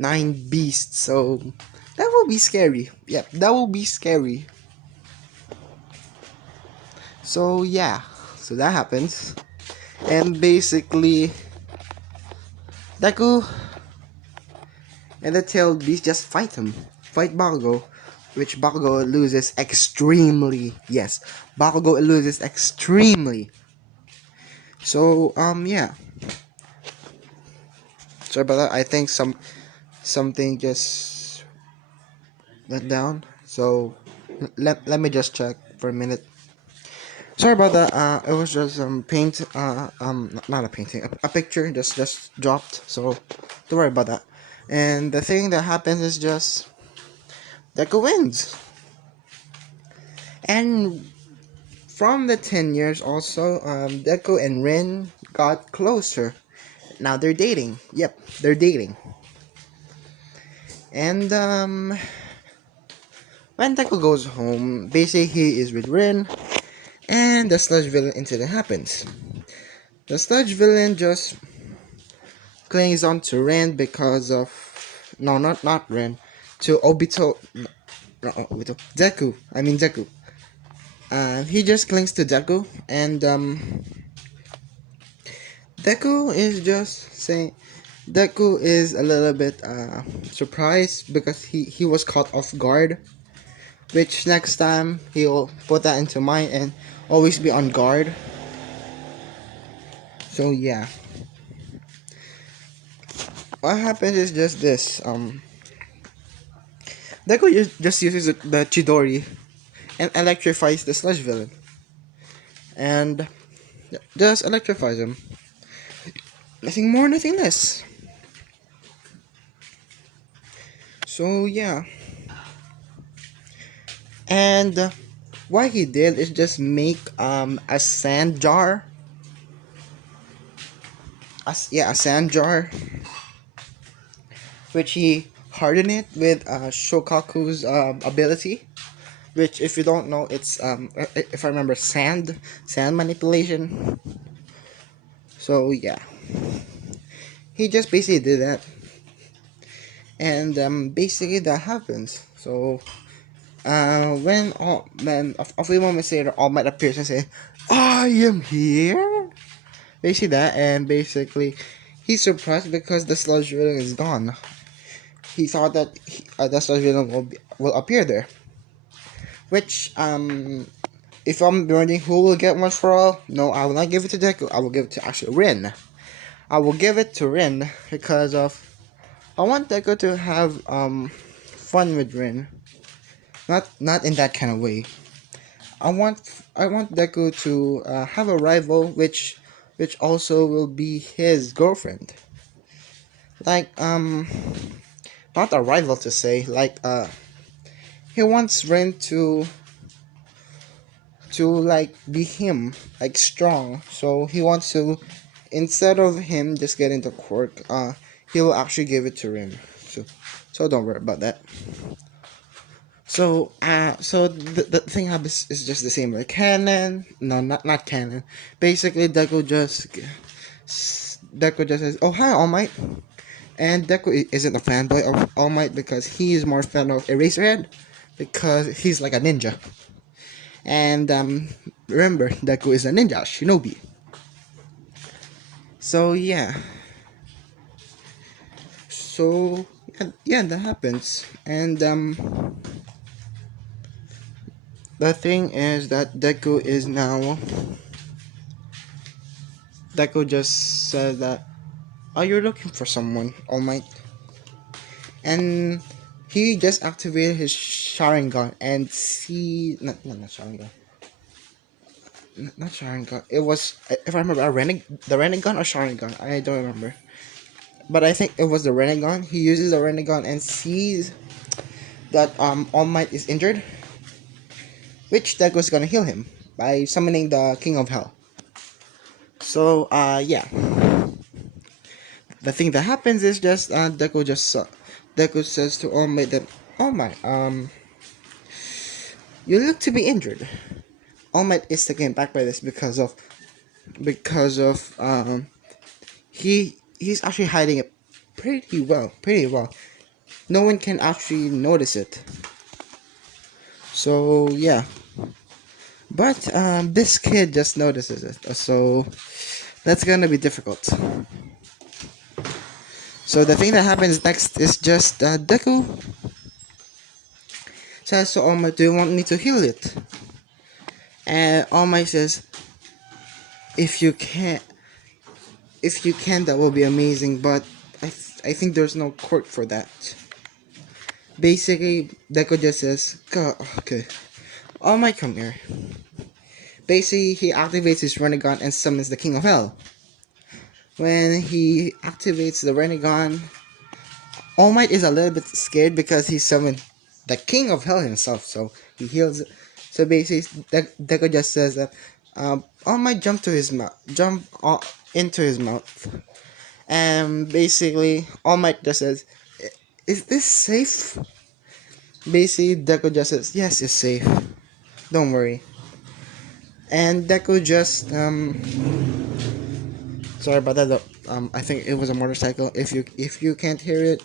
9 beasts. So that will be scary. Yeah, that will be scary. So yeah, so that happens, and basically Deku and the tailed beast just fight Bakugo, which Bakugo loses extremely. Yes, Bakugo loses extremely. So yeah, sorry about that. I think something just went down. So let me just check for a minute. Sorry about that. It was just not a painting, a picture just dropped. So don't worry about that. And the thing that happens is just Deku wins. And from the 10 years also, Deku and Rin got closer. Now they're dating. Yep, they're dating. And when Deku goes home, basically he is with Rin, and the sludge villain incident happens. The sludge villain just clings on to Rin because of, no, not Rin. to Obito, no, Obito, Deku. I mean Deku. He just clings to Deku, and Deku is just saying. Deku is a little bit surprised because he was caught off guard. Which next time he'll put that into mind and always be on guard. So yeah. What happens is just this. Deku just uses the Chidori and electrifies the sludge villain. And just electrifies him. Nothing more, nothing less. So yeah. And what he did is just make a sand jar. A sand jar. Which he hardened it with Shokaku's ability. Which, if you don't know, it's if I remember, sand manipulation. So yeah, he just basically did that, and basically that happens. So when a few moments later, All Might appears and say, "I am here." Basically that, and basically he's surprised because the sludge villain is gone. He thought that the sludge villain will appear there, which if I'm wondering who will get Once for All, no, I will not give it to Deku. I will give it to actually Rin. I will give it to Rin because of I want Deku to have fun with Rin. Not in that kind of way. I want Deku to have a rival which also will be his girlfriend. Like not a rival to say, like he wants Rin to like be him, like strong. So he wants to, instead of him just getting the quirk, he will actually give it to Rin. So don't worry about that. So the thing happens is just the same, like canon. No, not canon. Basically, Deku just says, "Oh hi, All Might," and Deku isn't a fanboy of All Might because he is more fan of Eraserhead because he's like a ninja. And remember, Deku is a ninja, shinobi. So yeah. So yeah, that happens. And the thing is that Deku just said that, "Oh, you're looking for someone, All Might," and he just activated his Sharingan and see not Sharingan. Not Sharingan. It was, if I remember, the Renegon or Sharingan. I don't remember. But I think it was the Renegon. He uses the Renegon and sees that All Might is injured, which Deku is gonna heal him by summoning the King of Hell. So yeah, the thing that happens is just Deku says to All Might that, "All Might, you look to be injured." All Might is taken back by this because of he's actually hiding it pretty well. No one can actually notice it. So yeah, but this kid just notices it. So that's gonna be difficult. So the thing that happens next is just Deku says to All Might, "Do you want me to heal it?" And All Might says, if you can, that will be amazing, but I think there's no quirk for that." Basically, Deku just says, "Okay, All Might, come here." Basically, he activates his Renegon and summons the King of Hell. When he activates the Renegon, All Might is a little bit scared because he summoned the King of Hell himself, so he heals. So basically, Deku just says that All Might jump into his mouth, and basically All Might just says, "Is this safe?" Basically, Deku just says, "Yes, it's safe. Don't worry." And Deku just sorry about that. I think it was a motorcycle. If you can't hear it,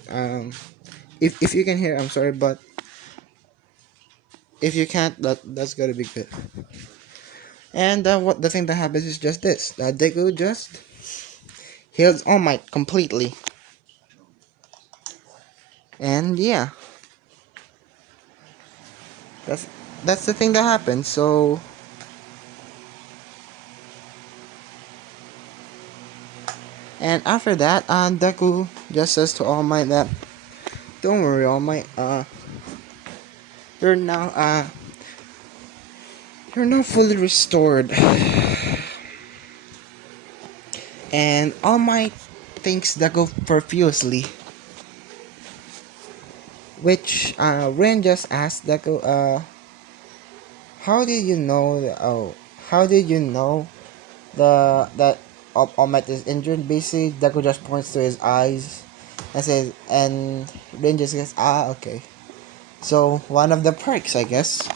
If you can hear, I'm sorry, but if you can't, that's gonna be good. And what the thing that happens is just this: that Deku just heals All Might completely, and yeah, that's that's the thing that happens. So, and after that, Deku just says to All Might that, "Don't worry, All Might. You're now you're now fully restored." And All Might thanks Deku profusely, which Rin just asked Deku, how did you know? How did you know that All Might is injured? Basically, Deku just points to his eyes and says, and Rin just says, okay. So one of the perks, I guess.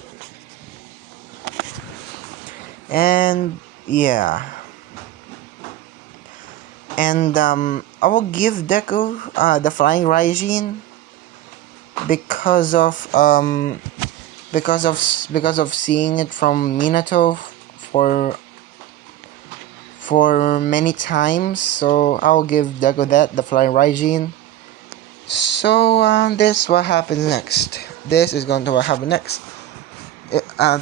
And yeah. And I will give Deku the Flying Raijin because of because of seeing it from Minato for many times. So I'll give Deku that, the Flying Raijin. So this what happens next. This is going to what happen next.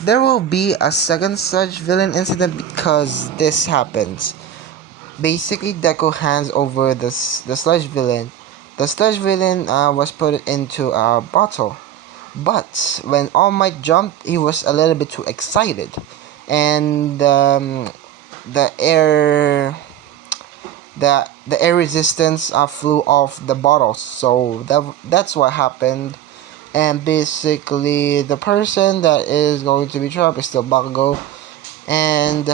There will be a second such villain incident because this happens. Basically, Deku hands over the sludge villain. The sludge villain was put into a bottle. But when All Might jumped, he was a little bit too excited, and the air the air resistance flew off the bottle. So that's what happened. And basically, the person that is going to be trapped is still Bakugo, and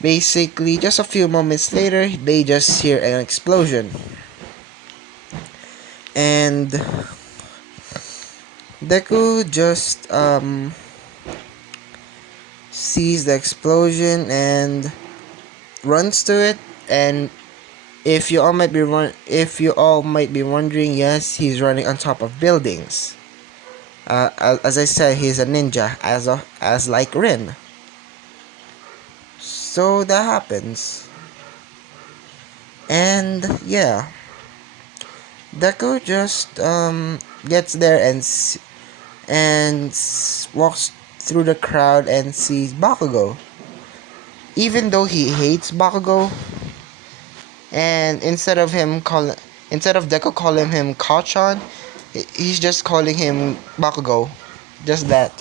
basically, just a few moments later, they just hear an explosion, and Deku just sees the explosion and runs to it. And if you all might be wondering, yes, he's running on top of buildings. As I said, he's a ninja, as like Rin. So that happens, and yeah, Deku just gets there and walks through the crowd and sees Bakugo. Even though he hates Bakugo, and instead of Deku calling him Kachan, he's just calling him Bakugo, just that.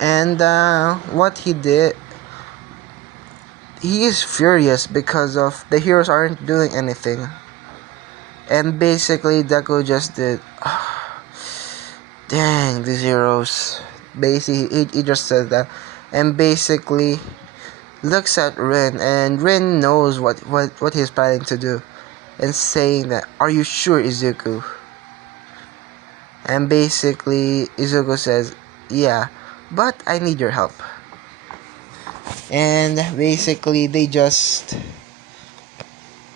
And what he did, he is furious because of the heroes aren't doing anything. And basically, Deku just did, dang, these heroes. Basically, he just said that. And basically, looks at Rin, and Rin knows what he's planning to do. And saying that, are you sure, Izuku? And basically, Izuku says, yeah, but I need your help. And basically, they just...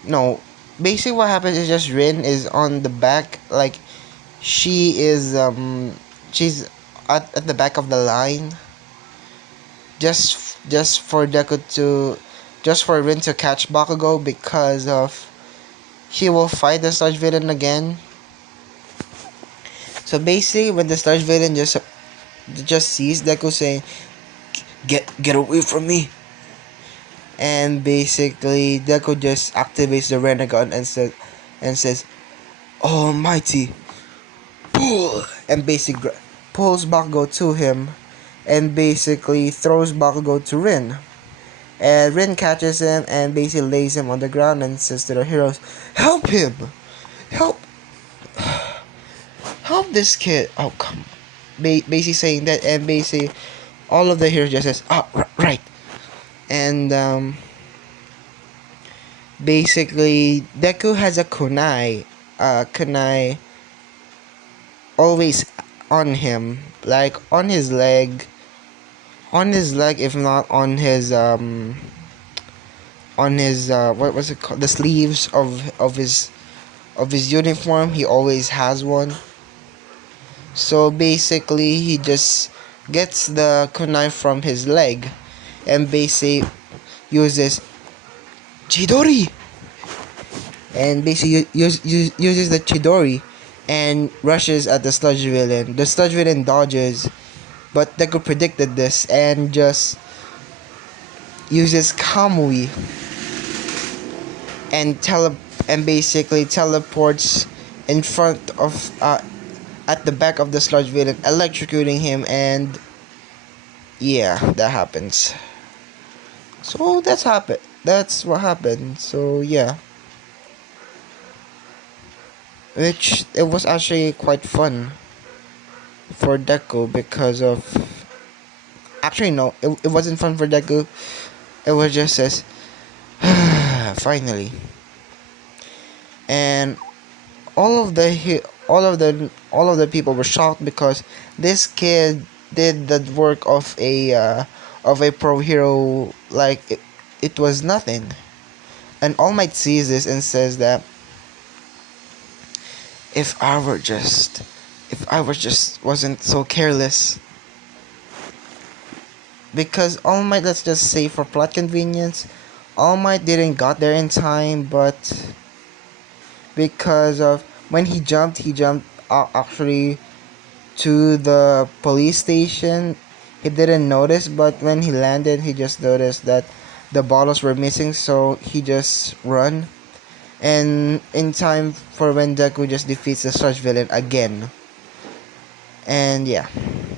No, basically what happens is just Rin is on the back, like, she's at the back of the line. Just for Rin to catch Bakugo because of he will fight the sludge villain again. So basically, when the sludge villain just sees Deku saying, "Get away from me," and basically Deku just activates the Renegon and says, "Almighty, pull!" and basically pulls Bakugo to him, and basically throws Bakugo to Rin. And Rin catches him and basically lays him on the ground and says to the heroes, "Help him! Help! Help this kid!" Oh, come. Basically saying that, and basically all of the heroes just says, right. And basically Deku has a kunai. Kunai always on him, like on his leg, if not on his on his what was it called, the sleeves of his uniform. He always has one. So basically, he just gets the kunai from his leg, and basically uses Chidori, and basically uses the Chidori, and rushes at the sludge villain. The sludge villain dodges, but Deku predicted this and just uses Kamui and basically teleports in front of at the back of the sludge villain, electrocuting him, and yeah, that happens. So that's what happened. So yeah, which it was actually quite fun for Deku because of, actually no, it wasn't fun for Deku. It was just as finally, and all of the people were shocked because this kid did the work of a pro hero like it was nothing. And All Might sees this and says that if I were just wasn't so careless, because All Might, let's just say for plot convenience, All Might didn't got there in time, but because of when he jumped actually to the police station. He didn't notice, but when he landed, he just noticed that the bottles were missing, so he just run. And in time for when Deku just defeats the Sludge villain again. And yeah,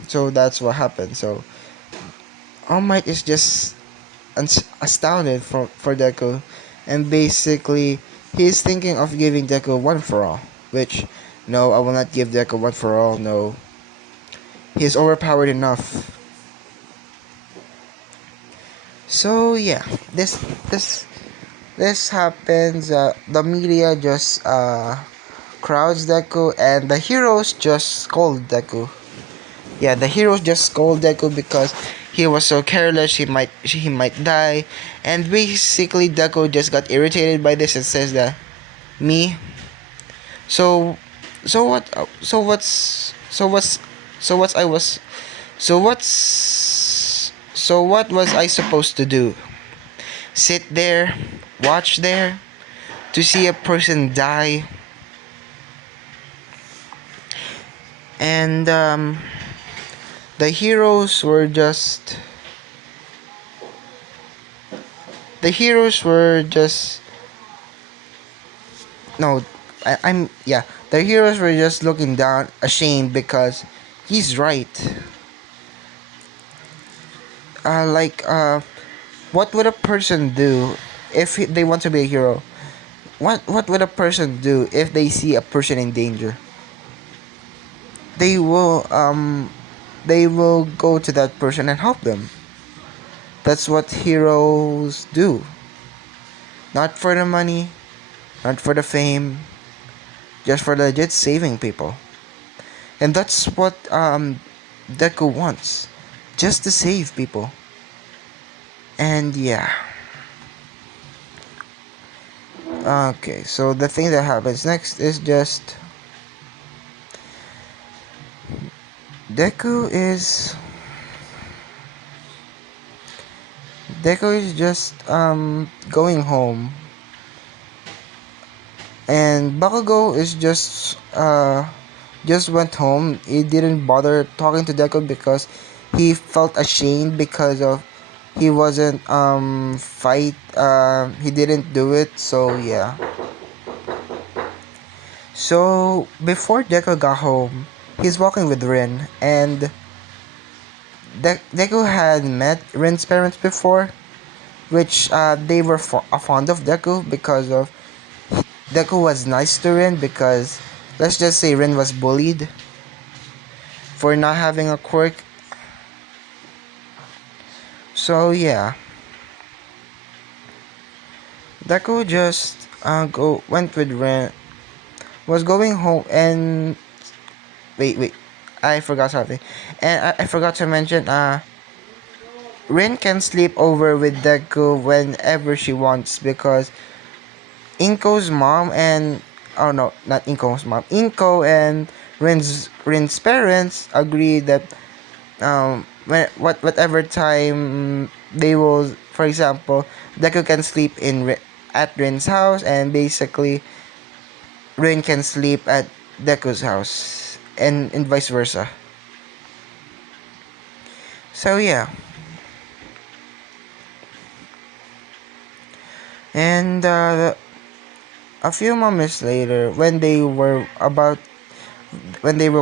so that's what happened. So All Might is just astounded for Deku, and basically he's thinking of giving Deku one for all, which no, I will not give Deku one for all. No, he's overpowered enough. So yeah, this happens. The media just crowds Deku, and the heroes just scold Deku. Yeah, the heroes just scold Deku because he was so careless. He might die, and basically Deku just got irritated by this and says that me. So so what? So what's so what's I was so what's so what was I supposed to do? Sit there, watch there, to see a person die, and the heroes were just the heroes were just no I'm yeah, the heroes were just looking down ashamed because he's right. Like what would a person do if they want to be a hero? What would a person do if they see a person in danger? They will go to that person and help them. That's what heroes do. Not for the money, not for the fame, just for legit saving people. And that's what Deku wants. Just to save people. And yeah. Okay, so the thing that happens next is just Deku is just going home, and Bakugo is just went home. He didn't bother talking to Deku because he felt ashamed because of he wasn't he didn't do it. So yeah. So before Deku got home, he's walking with Rin, and Deku had met Rin's parents before, which they were fond of Deku because of Deku was nice to Rin, because let's just say Rin was bullied for not having a quirk. So yeah, Deku just went with Rin, was going home, and wait, I forgot something, and I forgot to mention Rin can sleep over with Deku whenever she wants because Inko's mom and oh no, not Inko's mom. Inko and Rin's parents agree that whatever time they will, for example, Deku can sleep at Rin's house, and basically Rin can sleep at Deku's house, and vice versa. So yeah, and a few moments later, when they were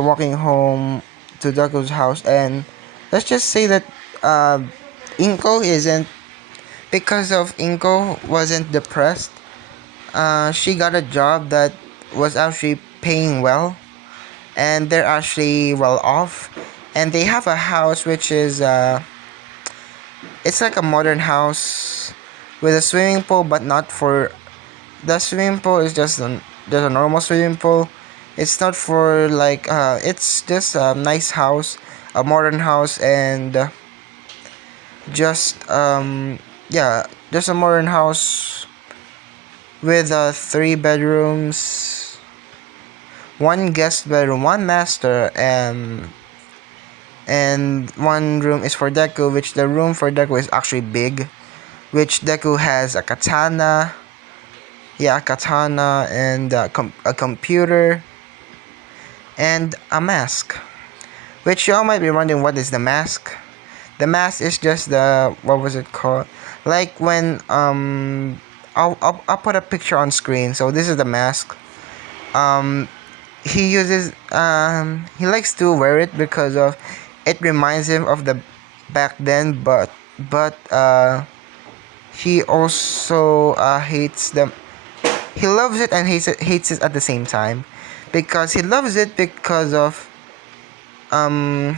walking home to Deku's house, and let's just say that uh, Inko isn't because of Inko wasn't depressed. She got a job that was actually paying well, and they're actually well off, and they have a house which is it's like a modern house with a swimming pool, but not for the swimming pool is just a normal swimming pool. It's not for like it's just a nice house, a modern house, and just yeah, just a modern house with 3 bedrooms, one guest bedroom, one master, and one room is for Deku, which the room for Deku is actually big, which Deku has a katana, yeah, a katana, and a computer, and a mask. Which y'all might be wondering, what is the mask? The mask is just the, what was it called? Like when I'll put a picture on screen. So this is the mask. Um, he likes to wear it because of it reminds him of the back then, but he also hates them. He loves it and hates it at the same time, because he loves it um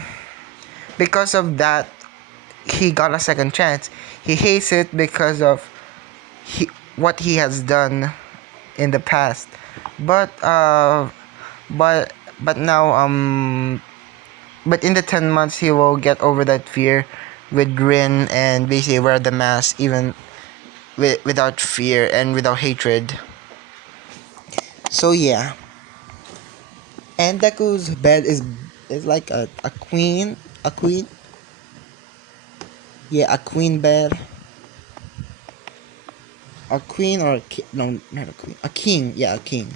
because of that he got a second chance. He hates it because of what he has done in the past. But but but now but in the 10 months he will get over that fear with grin and basically wear the mask even without fear and without hatred. So yeah. And Deku's bed is like a queen, a queen. Yeah, a queen bed. A queen or no, not a queen. A king. Yeah, a king.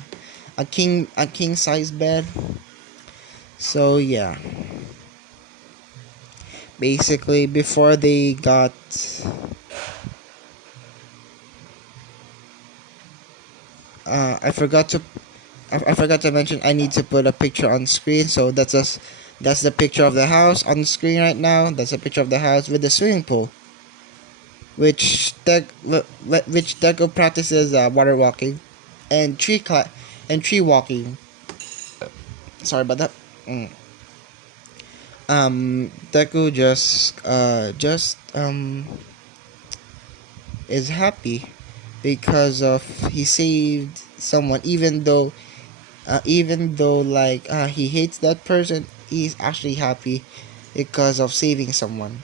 A king size bed. So yeah. Basically before they got I forgot to mention I need to put a picture on screen. So that's the picture of the house on the screen right now. That's a picture of the house with the swimming pool, which Deco practices water walking and tree walking. Sorry about that. Mm. Deku just is happy because of he saved someone, even though like he hates that person, he's actually happy because of saving someone.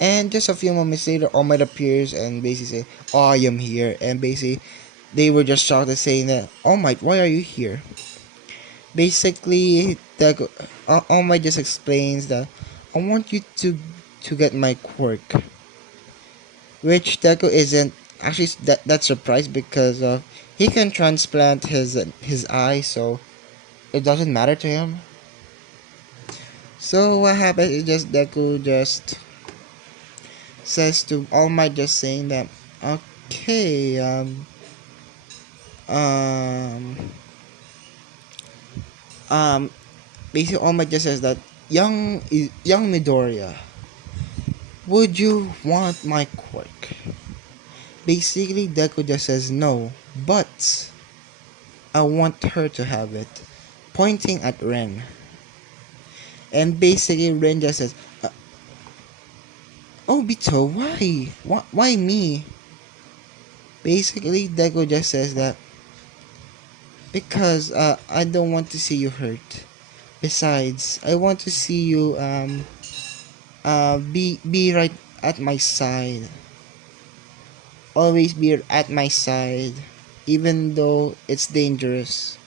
And just a few moments later, All Might appears and basically say, "Oh, I am here." And basically, they were just shocked at saying that, "All Might, why are you here?" Basically, All Might just explains that, "I want you to get my quirk," which Deku isn't actually that surprised because he can transplant his eye, so it doesn't matter to him. So what happens is just Deku just says to All Might, just saying that, okay, um, um, basically All Might just says that, young Midoriya, would you want my quirk? Basically, Deku just says no, but I want her to have it, pointing at Ren. And basically, Ren just says, Obito, why? Why me? Basically, Deku just says that, because I don't want to see you hurt. Besides, I want to see you Be right at my side. Always be at my side, even though it's dangerous.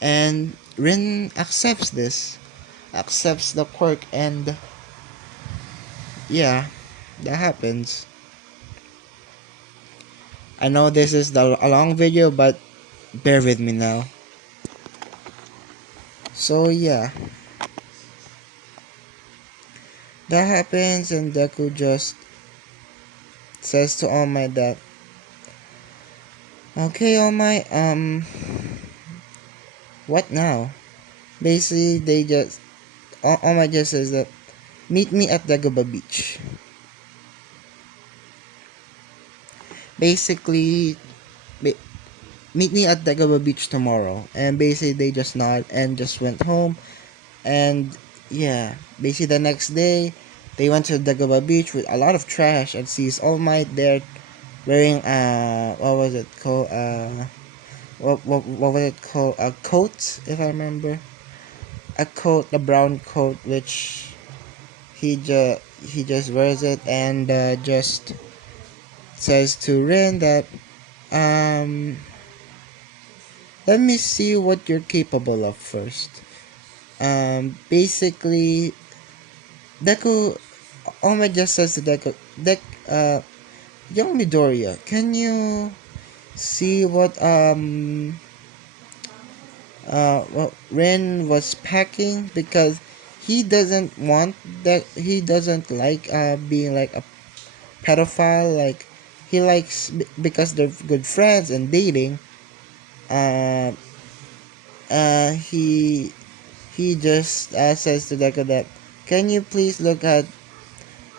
And Rin accepts this, accepts the quirk, and yeah, that happens. I know this is a long video, but bear with me now. So yeah, that happens, and Deku just says to All Might that, okay, All Might, what now? Basically, they just All Might just says that, meet me at Dagobah Beach. Basically, meet me at Dagobah Beach tomorrow. And basically, they just nod and just went home. And yeah, basically the next day, they went to Dagobah Beach with a lot of trash and sees All Might there wearing what was it called, what was it called, a coat, if I remember, a coat, a brown coat, which he just wears it, and just says to Rin that, um let me see what you're capable of first. Basically, Deku, Oma just says to Deku, young Midoriya, can you see what Ren was packing? Because he doesn't want that, he doesn't like being like a pedophile. Like, he likes, because they're good friends and dating. Uh, he just says to Deku that, can you please look at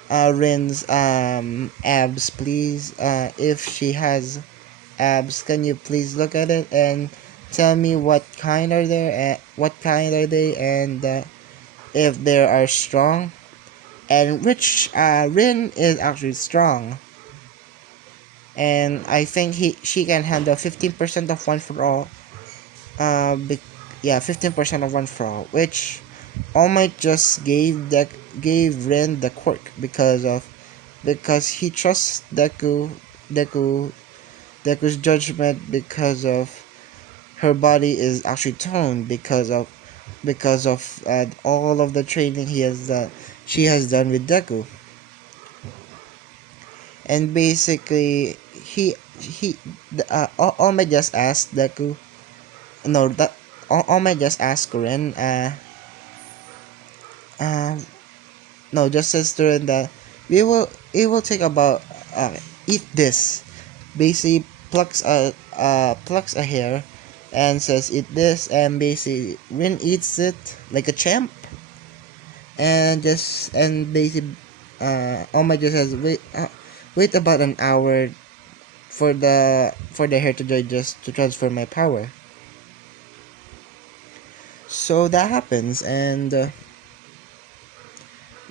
Rin's abs, please? If she has abs, can you please look at it and tell me what kind are there? What kind are they? And if they are strong. And which Rin is actually strong, and I think she can handle 15% of one for all. Yeah, 15% of one for all, which All Might just gave Ren the quirk because he trusts Deku Deku's judgment, because of her body is actually toned because of all of the training she has done with Deku. And basically, All Might just asked Deku, no, that All Might just asked Ren, uh no, just says to Ren that, it will take about, eat this. Basically, plucks a hair and says, eat this, and basically Rin eats it like a champ, and basically, Oma just says, wait about an hour for the hair to digest, to transfer my power. So that happens, and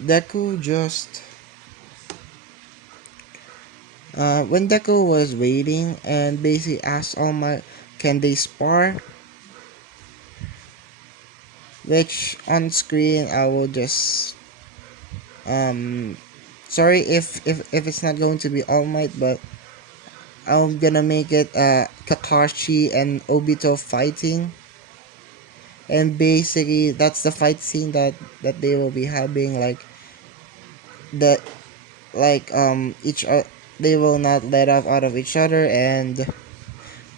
Deku just when Deku was waiting and basically asked All Might, can they spar? Which on screen I will just, sorry if it's not going to be All Might, but I'm gonna make it Kakashi and Obito fighting, and basically that's the fight scene that they will be having, like the like each they will not let off out of each other, and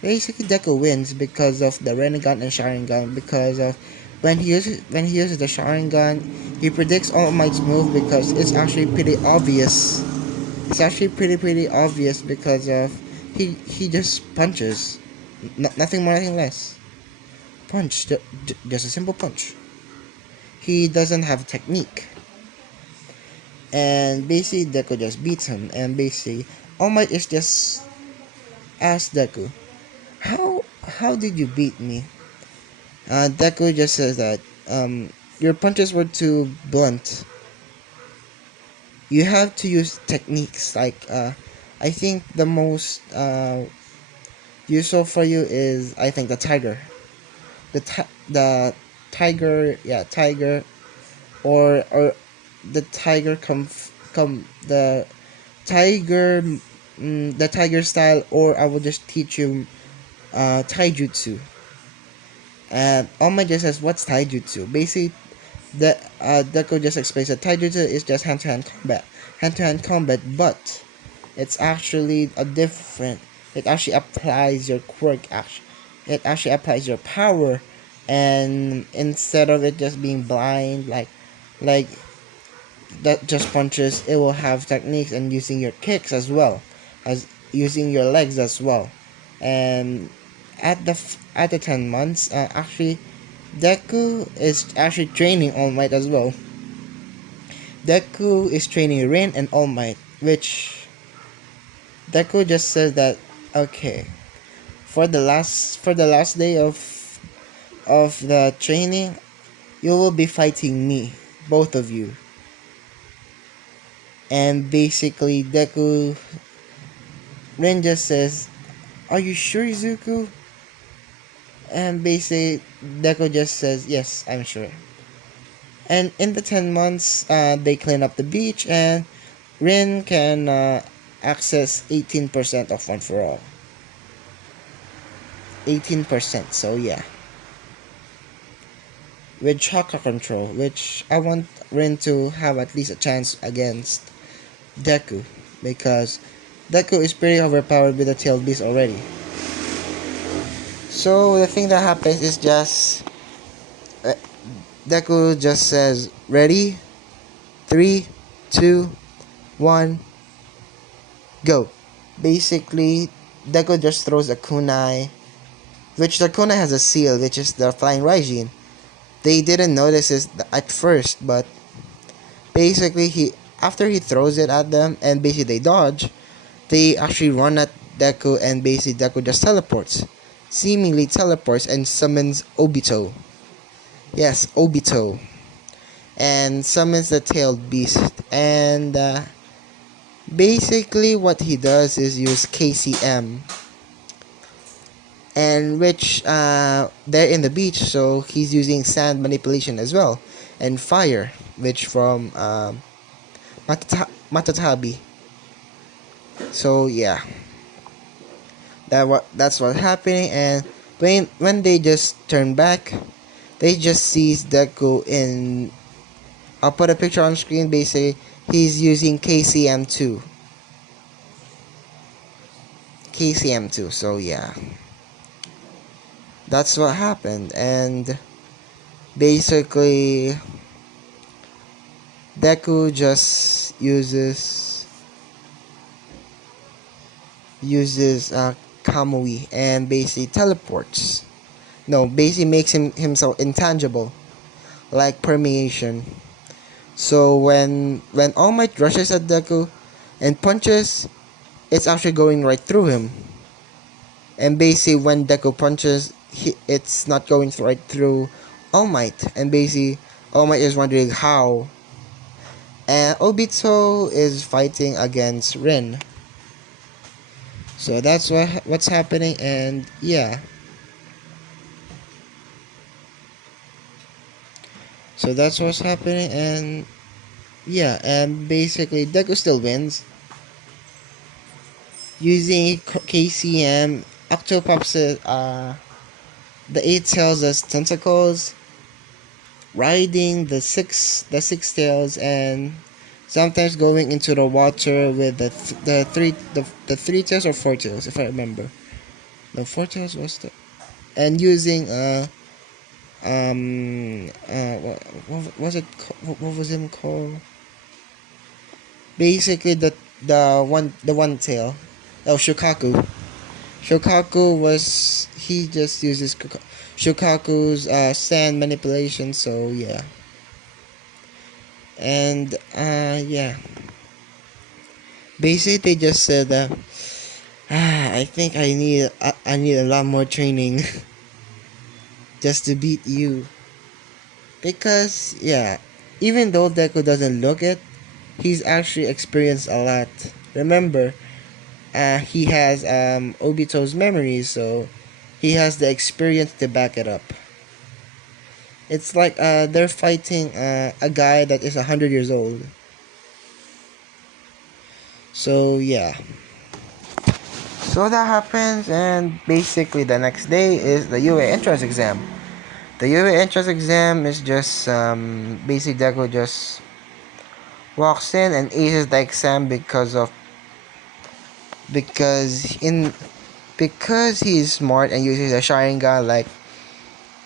basically Deku wins because of the Rinnegan and Sharingan, because of when he uses the Sharingan, he predicts All Might's move, because it's actually pretty obvious. It's actually pretty obvious, because of he just punches, nothing more, nothing less. Punch, just a simple punch. He doesn't have technique, and basically Deku just beats him, and basically All Might is just asked Deku, how did you beat me? Deku just says that, your punches were too blunt. You have to use techniques, like, I think the most useful for you is, I think, the tiger. The tiger, yeah, tiger, or the tiger tiger the tiger style, or I will just teach you taijutsu. And All Might just says, what's taijutsu? Basically, Deku just explains that taijutsu is just hand-to-hand combat, but it's actually a different. It actually applies your quirk action. It actually applies your power, and instead of it just being blind, like that just punches, it will have techniques and using your kicks as well as using your legs as well. And at the 10 months, actually Deku is actually training All Might as well. Deku is training Rin and All Might, which Deku just says that, okay, for the last day of the training, you will be fighting me, both of you. And basically Rin just says, are you sure, Izuku? And basically Deku just says, yes, I'm sure. And in the 10 months, they clean up the beach, and Rin can access 18% of One for All. 18%, so yeah. With chakra control, which I want Rin to have at least a chance against Deku, because Deku is pretty overpowered with the tailed beast already. So the thing that happens is just Deku just says, ready, 3, 2, 1, go. Basically, Deku just throws a kunai, which the kunai has a seal, which is the flying Raijin. They didn't notice it at first, but basically after he throws it at them and basically they dodge, they actually run at Deku, and basically Deku just seemingly teleports and summons Obito. Yes, Obito. And summons the tailed beast. And basically what he does is use KCM. And which they're in the beach, so he's using sand manipulation as well. And fire, which from Matatabi. So yeah. That's what's happening, and when they just turn back, they just sees Deku in. I'll put a picture on screen. Basically, he's using KCM2. KCM2. So yeah, that's what happened, and basically, Deku just uses Kamui and basically teleports. No, basically makes himself intangible, like permeation. So when All Might rushes at Deku and punches, it's actually going right through him. And basically when Deku punches, it's not going right through All Might. And basically All Might is wondering how. And Obito is fighting against Rin. So that's what's happening, and yeah. So that's what's happening, and yeah, and basically Deku still wins using KCM. Octopops the 8 tails as tentacles, riding the six tails, and sometimes going into the water with the 3 tails or 4 tails, if I remember. No, 4 tails was the, and using what was it? What was him called? Basically the one tail. Oh, Shukaku. Shukaku was, he just uses Shukaku's sand manipulation. So yeah. And yeah. Basically, they just said that. I think I need a lot more training just to beat you. Because yeah, even though Deku doesn't look it, he's actually experienced a lot. Remember, he has Obito's memories, so he has the experience to back it up. It's like they're fighting a guy that is 100 years old. So yeah. So that happens, and basically the next day is the UA entrance exam. The UA entrance exam is just basic Deku just walks in and aces the exam because in because he's smart and uses a Sharingan like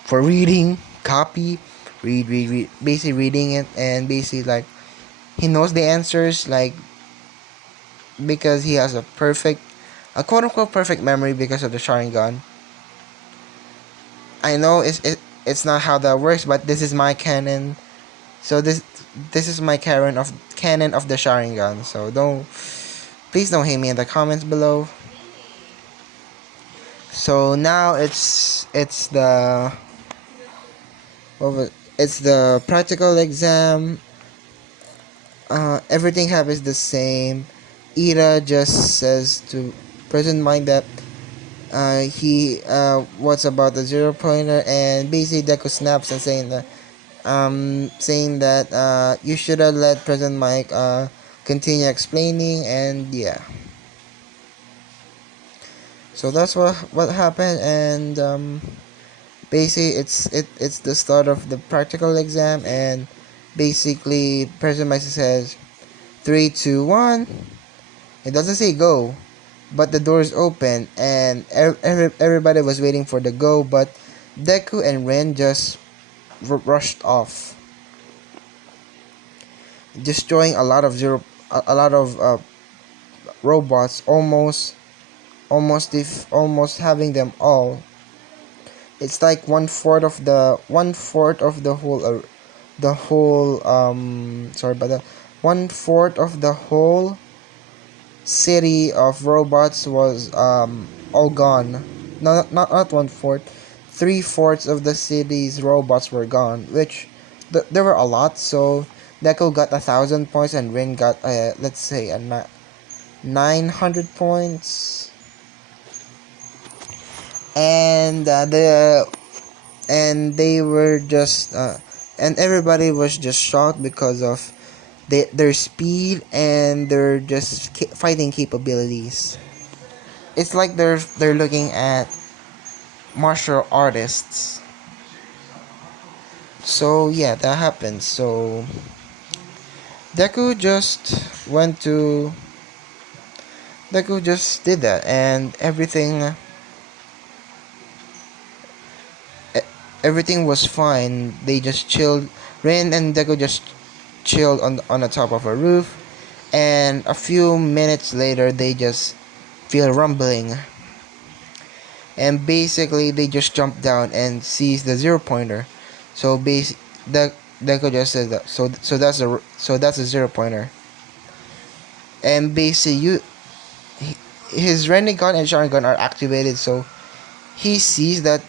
for reading, copy, read, basically reading it, and basically like he knows the answers like because he has a quote unquote perfect memory because of the Sharingan. I know it's not how that works, but this is my canon. So this is my canon of the Sharingan. So please don't hate me in the comments below. So now it's the practical exam. Everything happens the same. Ira just says to present mind that he what's about the zero pointer, and basically Deku snaps and saying that you should have let President Mike continue explaining, and yeah. So that's what happened, and basically it's the start of the practical exam, and basically President Mike says 3, 2, 1. It doesn't say go, but the doors open, and everybody was waiting for the go, but Deku and Rin just rushed off, destroying a lot of robots, almost having them all. It's like one fourth of the whole sorry but the one fourth of the whole city of robots was all gone. Not one fourth, 3/4 of the city's robots were gone, which there were a lot. So Deku got 1,000 points and Rin got let's say 900 points, and they were just and everybody was just shocked because of their speed and their just fighting capabilities. It's like they're looking at martial artists. So yeah, that happened. So Deku just went to Deku just did that, and everything was fine. They just chilled. Rin and Deku just chilled on the top of a roof, and a few minutes later they just feel rumbling, and basically they just jump down and sees the zero pointer. So Deku just says that. So that's a zero pointer, and basically his Renegade and Sharingan are activated. So he sees that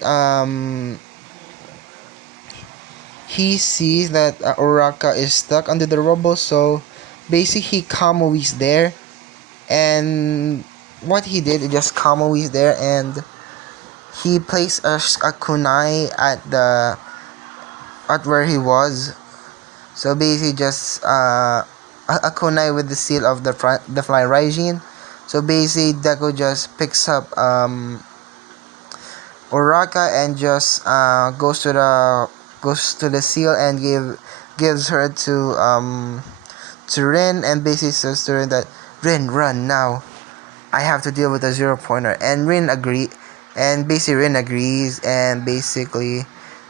Uraka is stuck under the rubble. So basically he Kamui's there, and what he did is just Kamui's there, and he placed a kunai at where he was. So basically just a kunai with the seal of the flying Raijin. So basically Deku just picks up Uraka and just goes to the seal and gives her to Rin, and basically says to Rin that Rin, run now. I have to deal with a zero pointer, and Rin agrees, and basically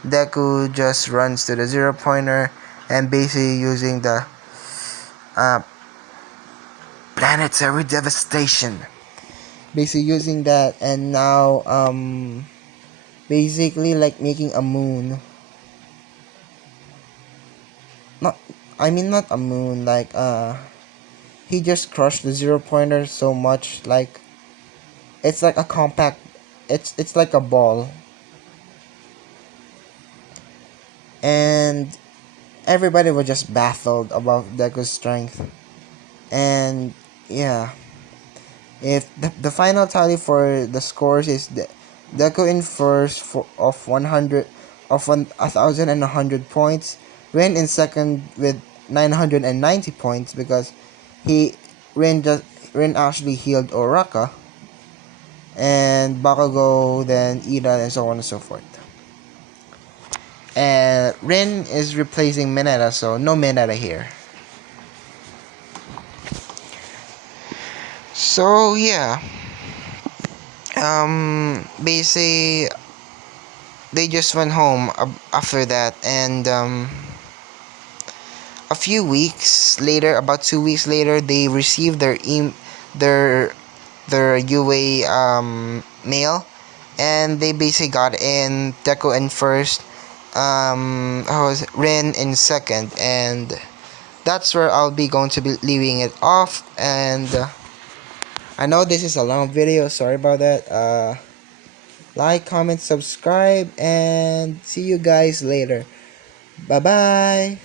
Deku just runs to the zero pointer, and basically using the uh, planetary devastation, basically using that, and now basically like making a moon. Not a moon, like he just crushed the zero pointer so much, like it's like a compact, it's like a ball, and everybody was just baffled about Deku's strength. And yeah, if the final tally for the scores is Deku in first of of 1,100 points. Rin in second with 990 points because Rin actually healed Oraka, and Bakugo, then Ida, and so on and so forth. And Rin is replacing Mineta, so no Mineta here. So yeah, basically they just went home after that, and a few weeks later, about 2 weeks later, they received their UA mail, and they basically got in Deku in first, Rin in second, and that's where I'll be going to be leaving it off. And I know this is a long video, sorry about that. Like, comment, subscribe, and see you guys later. Bye bye.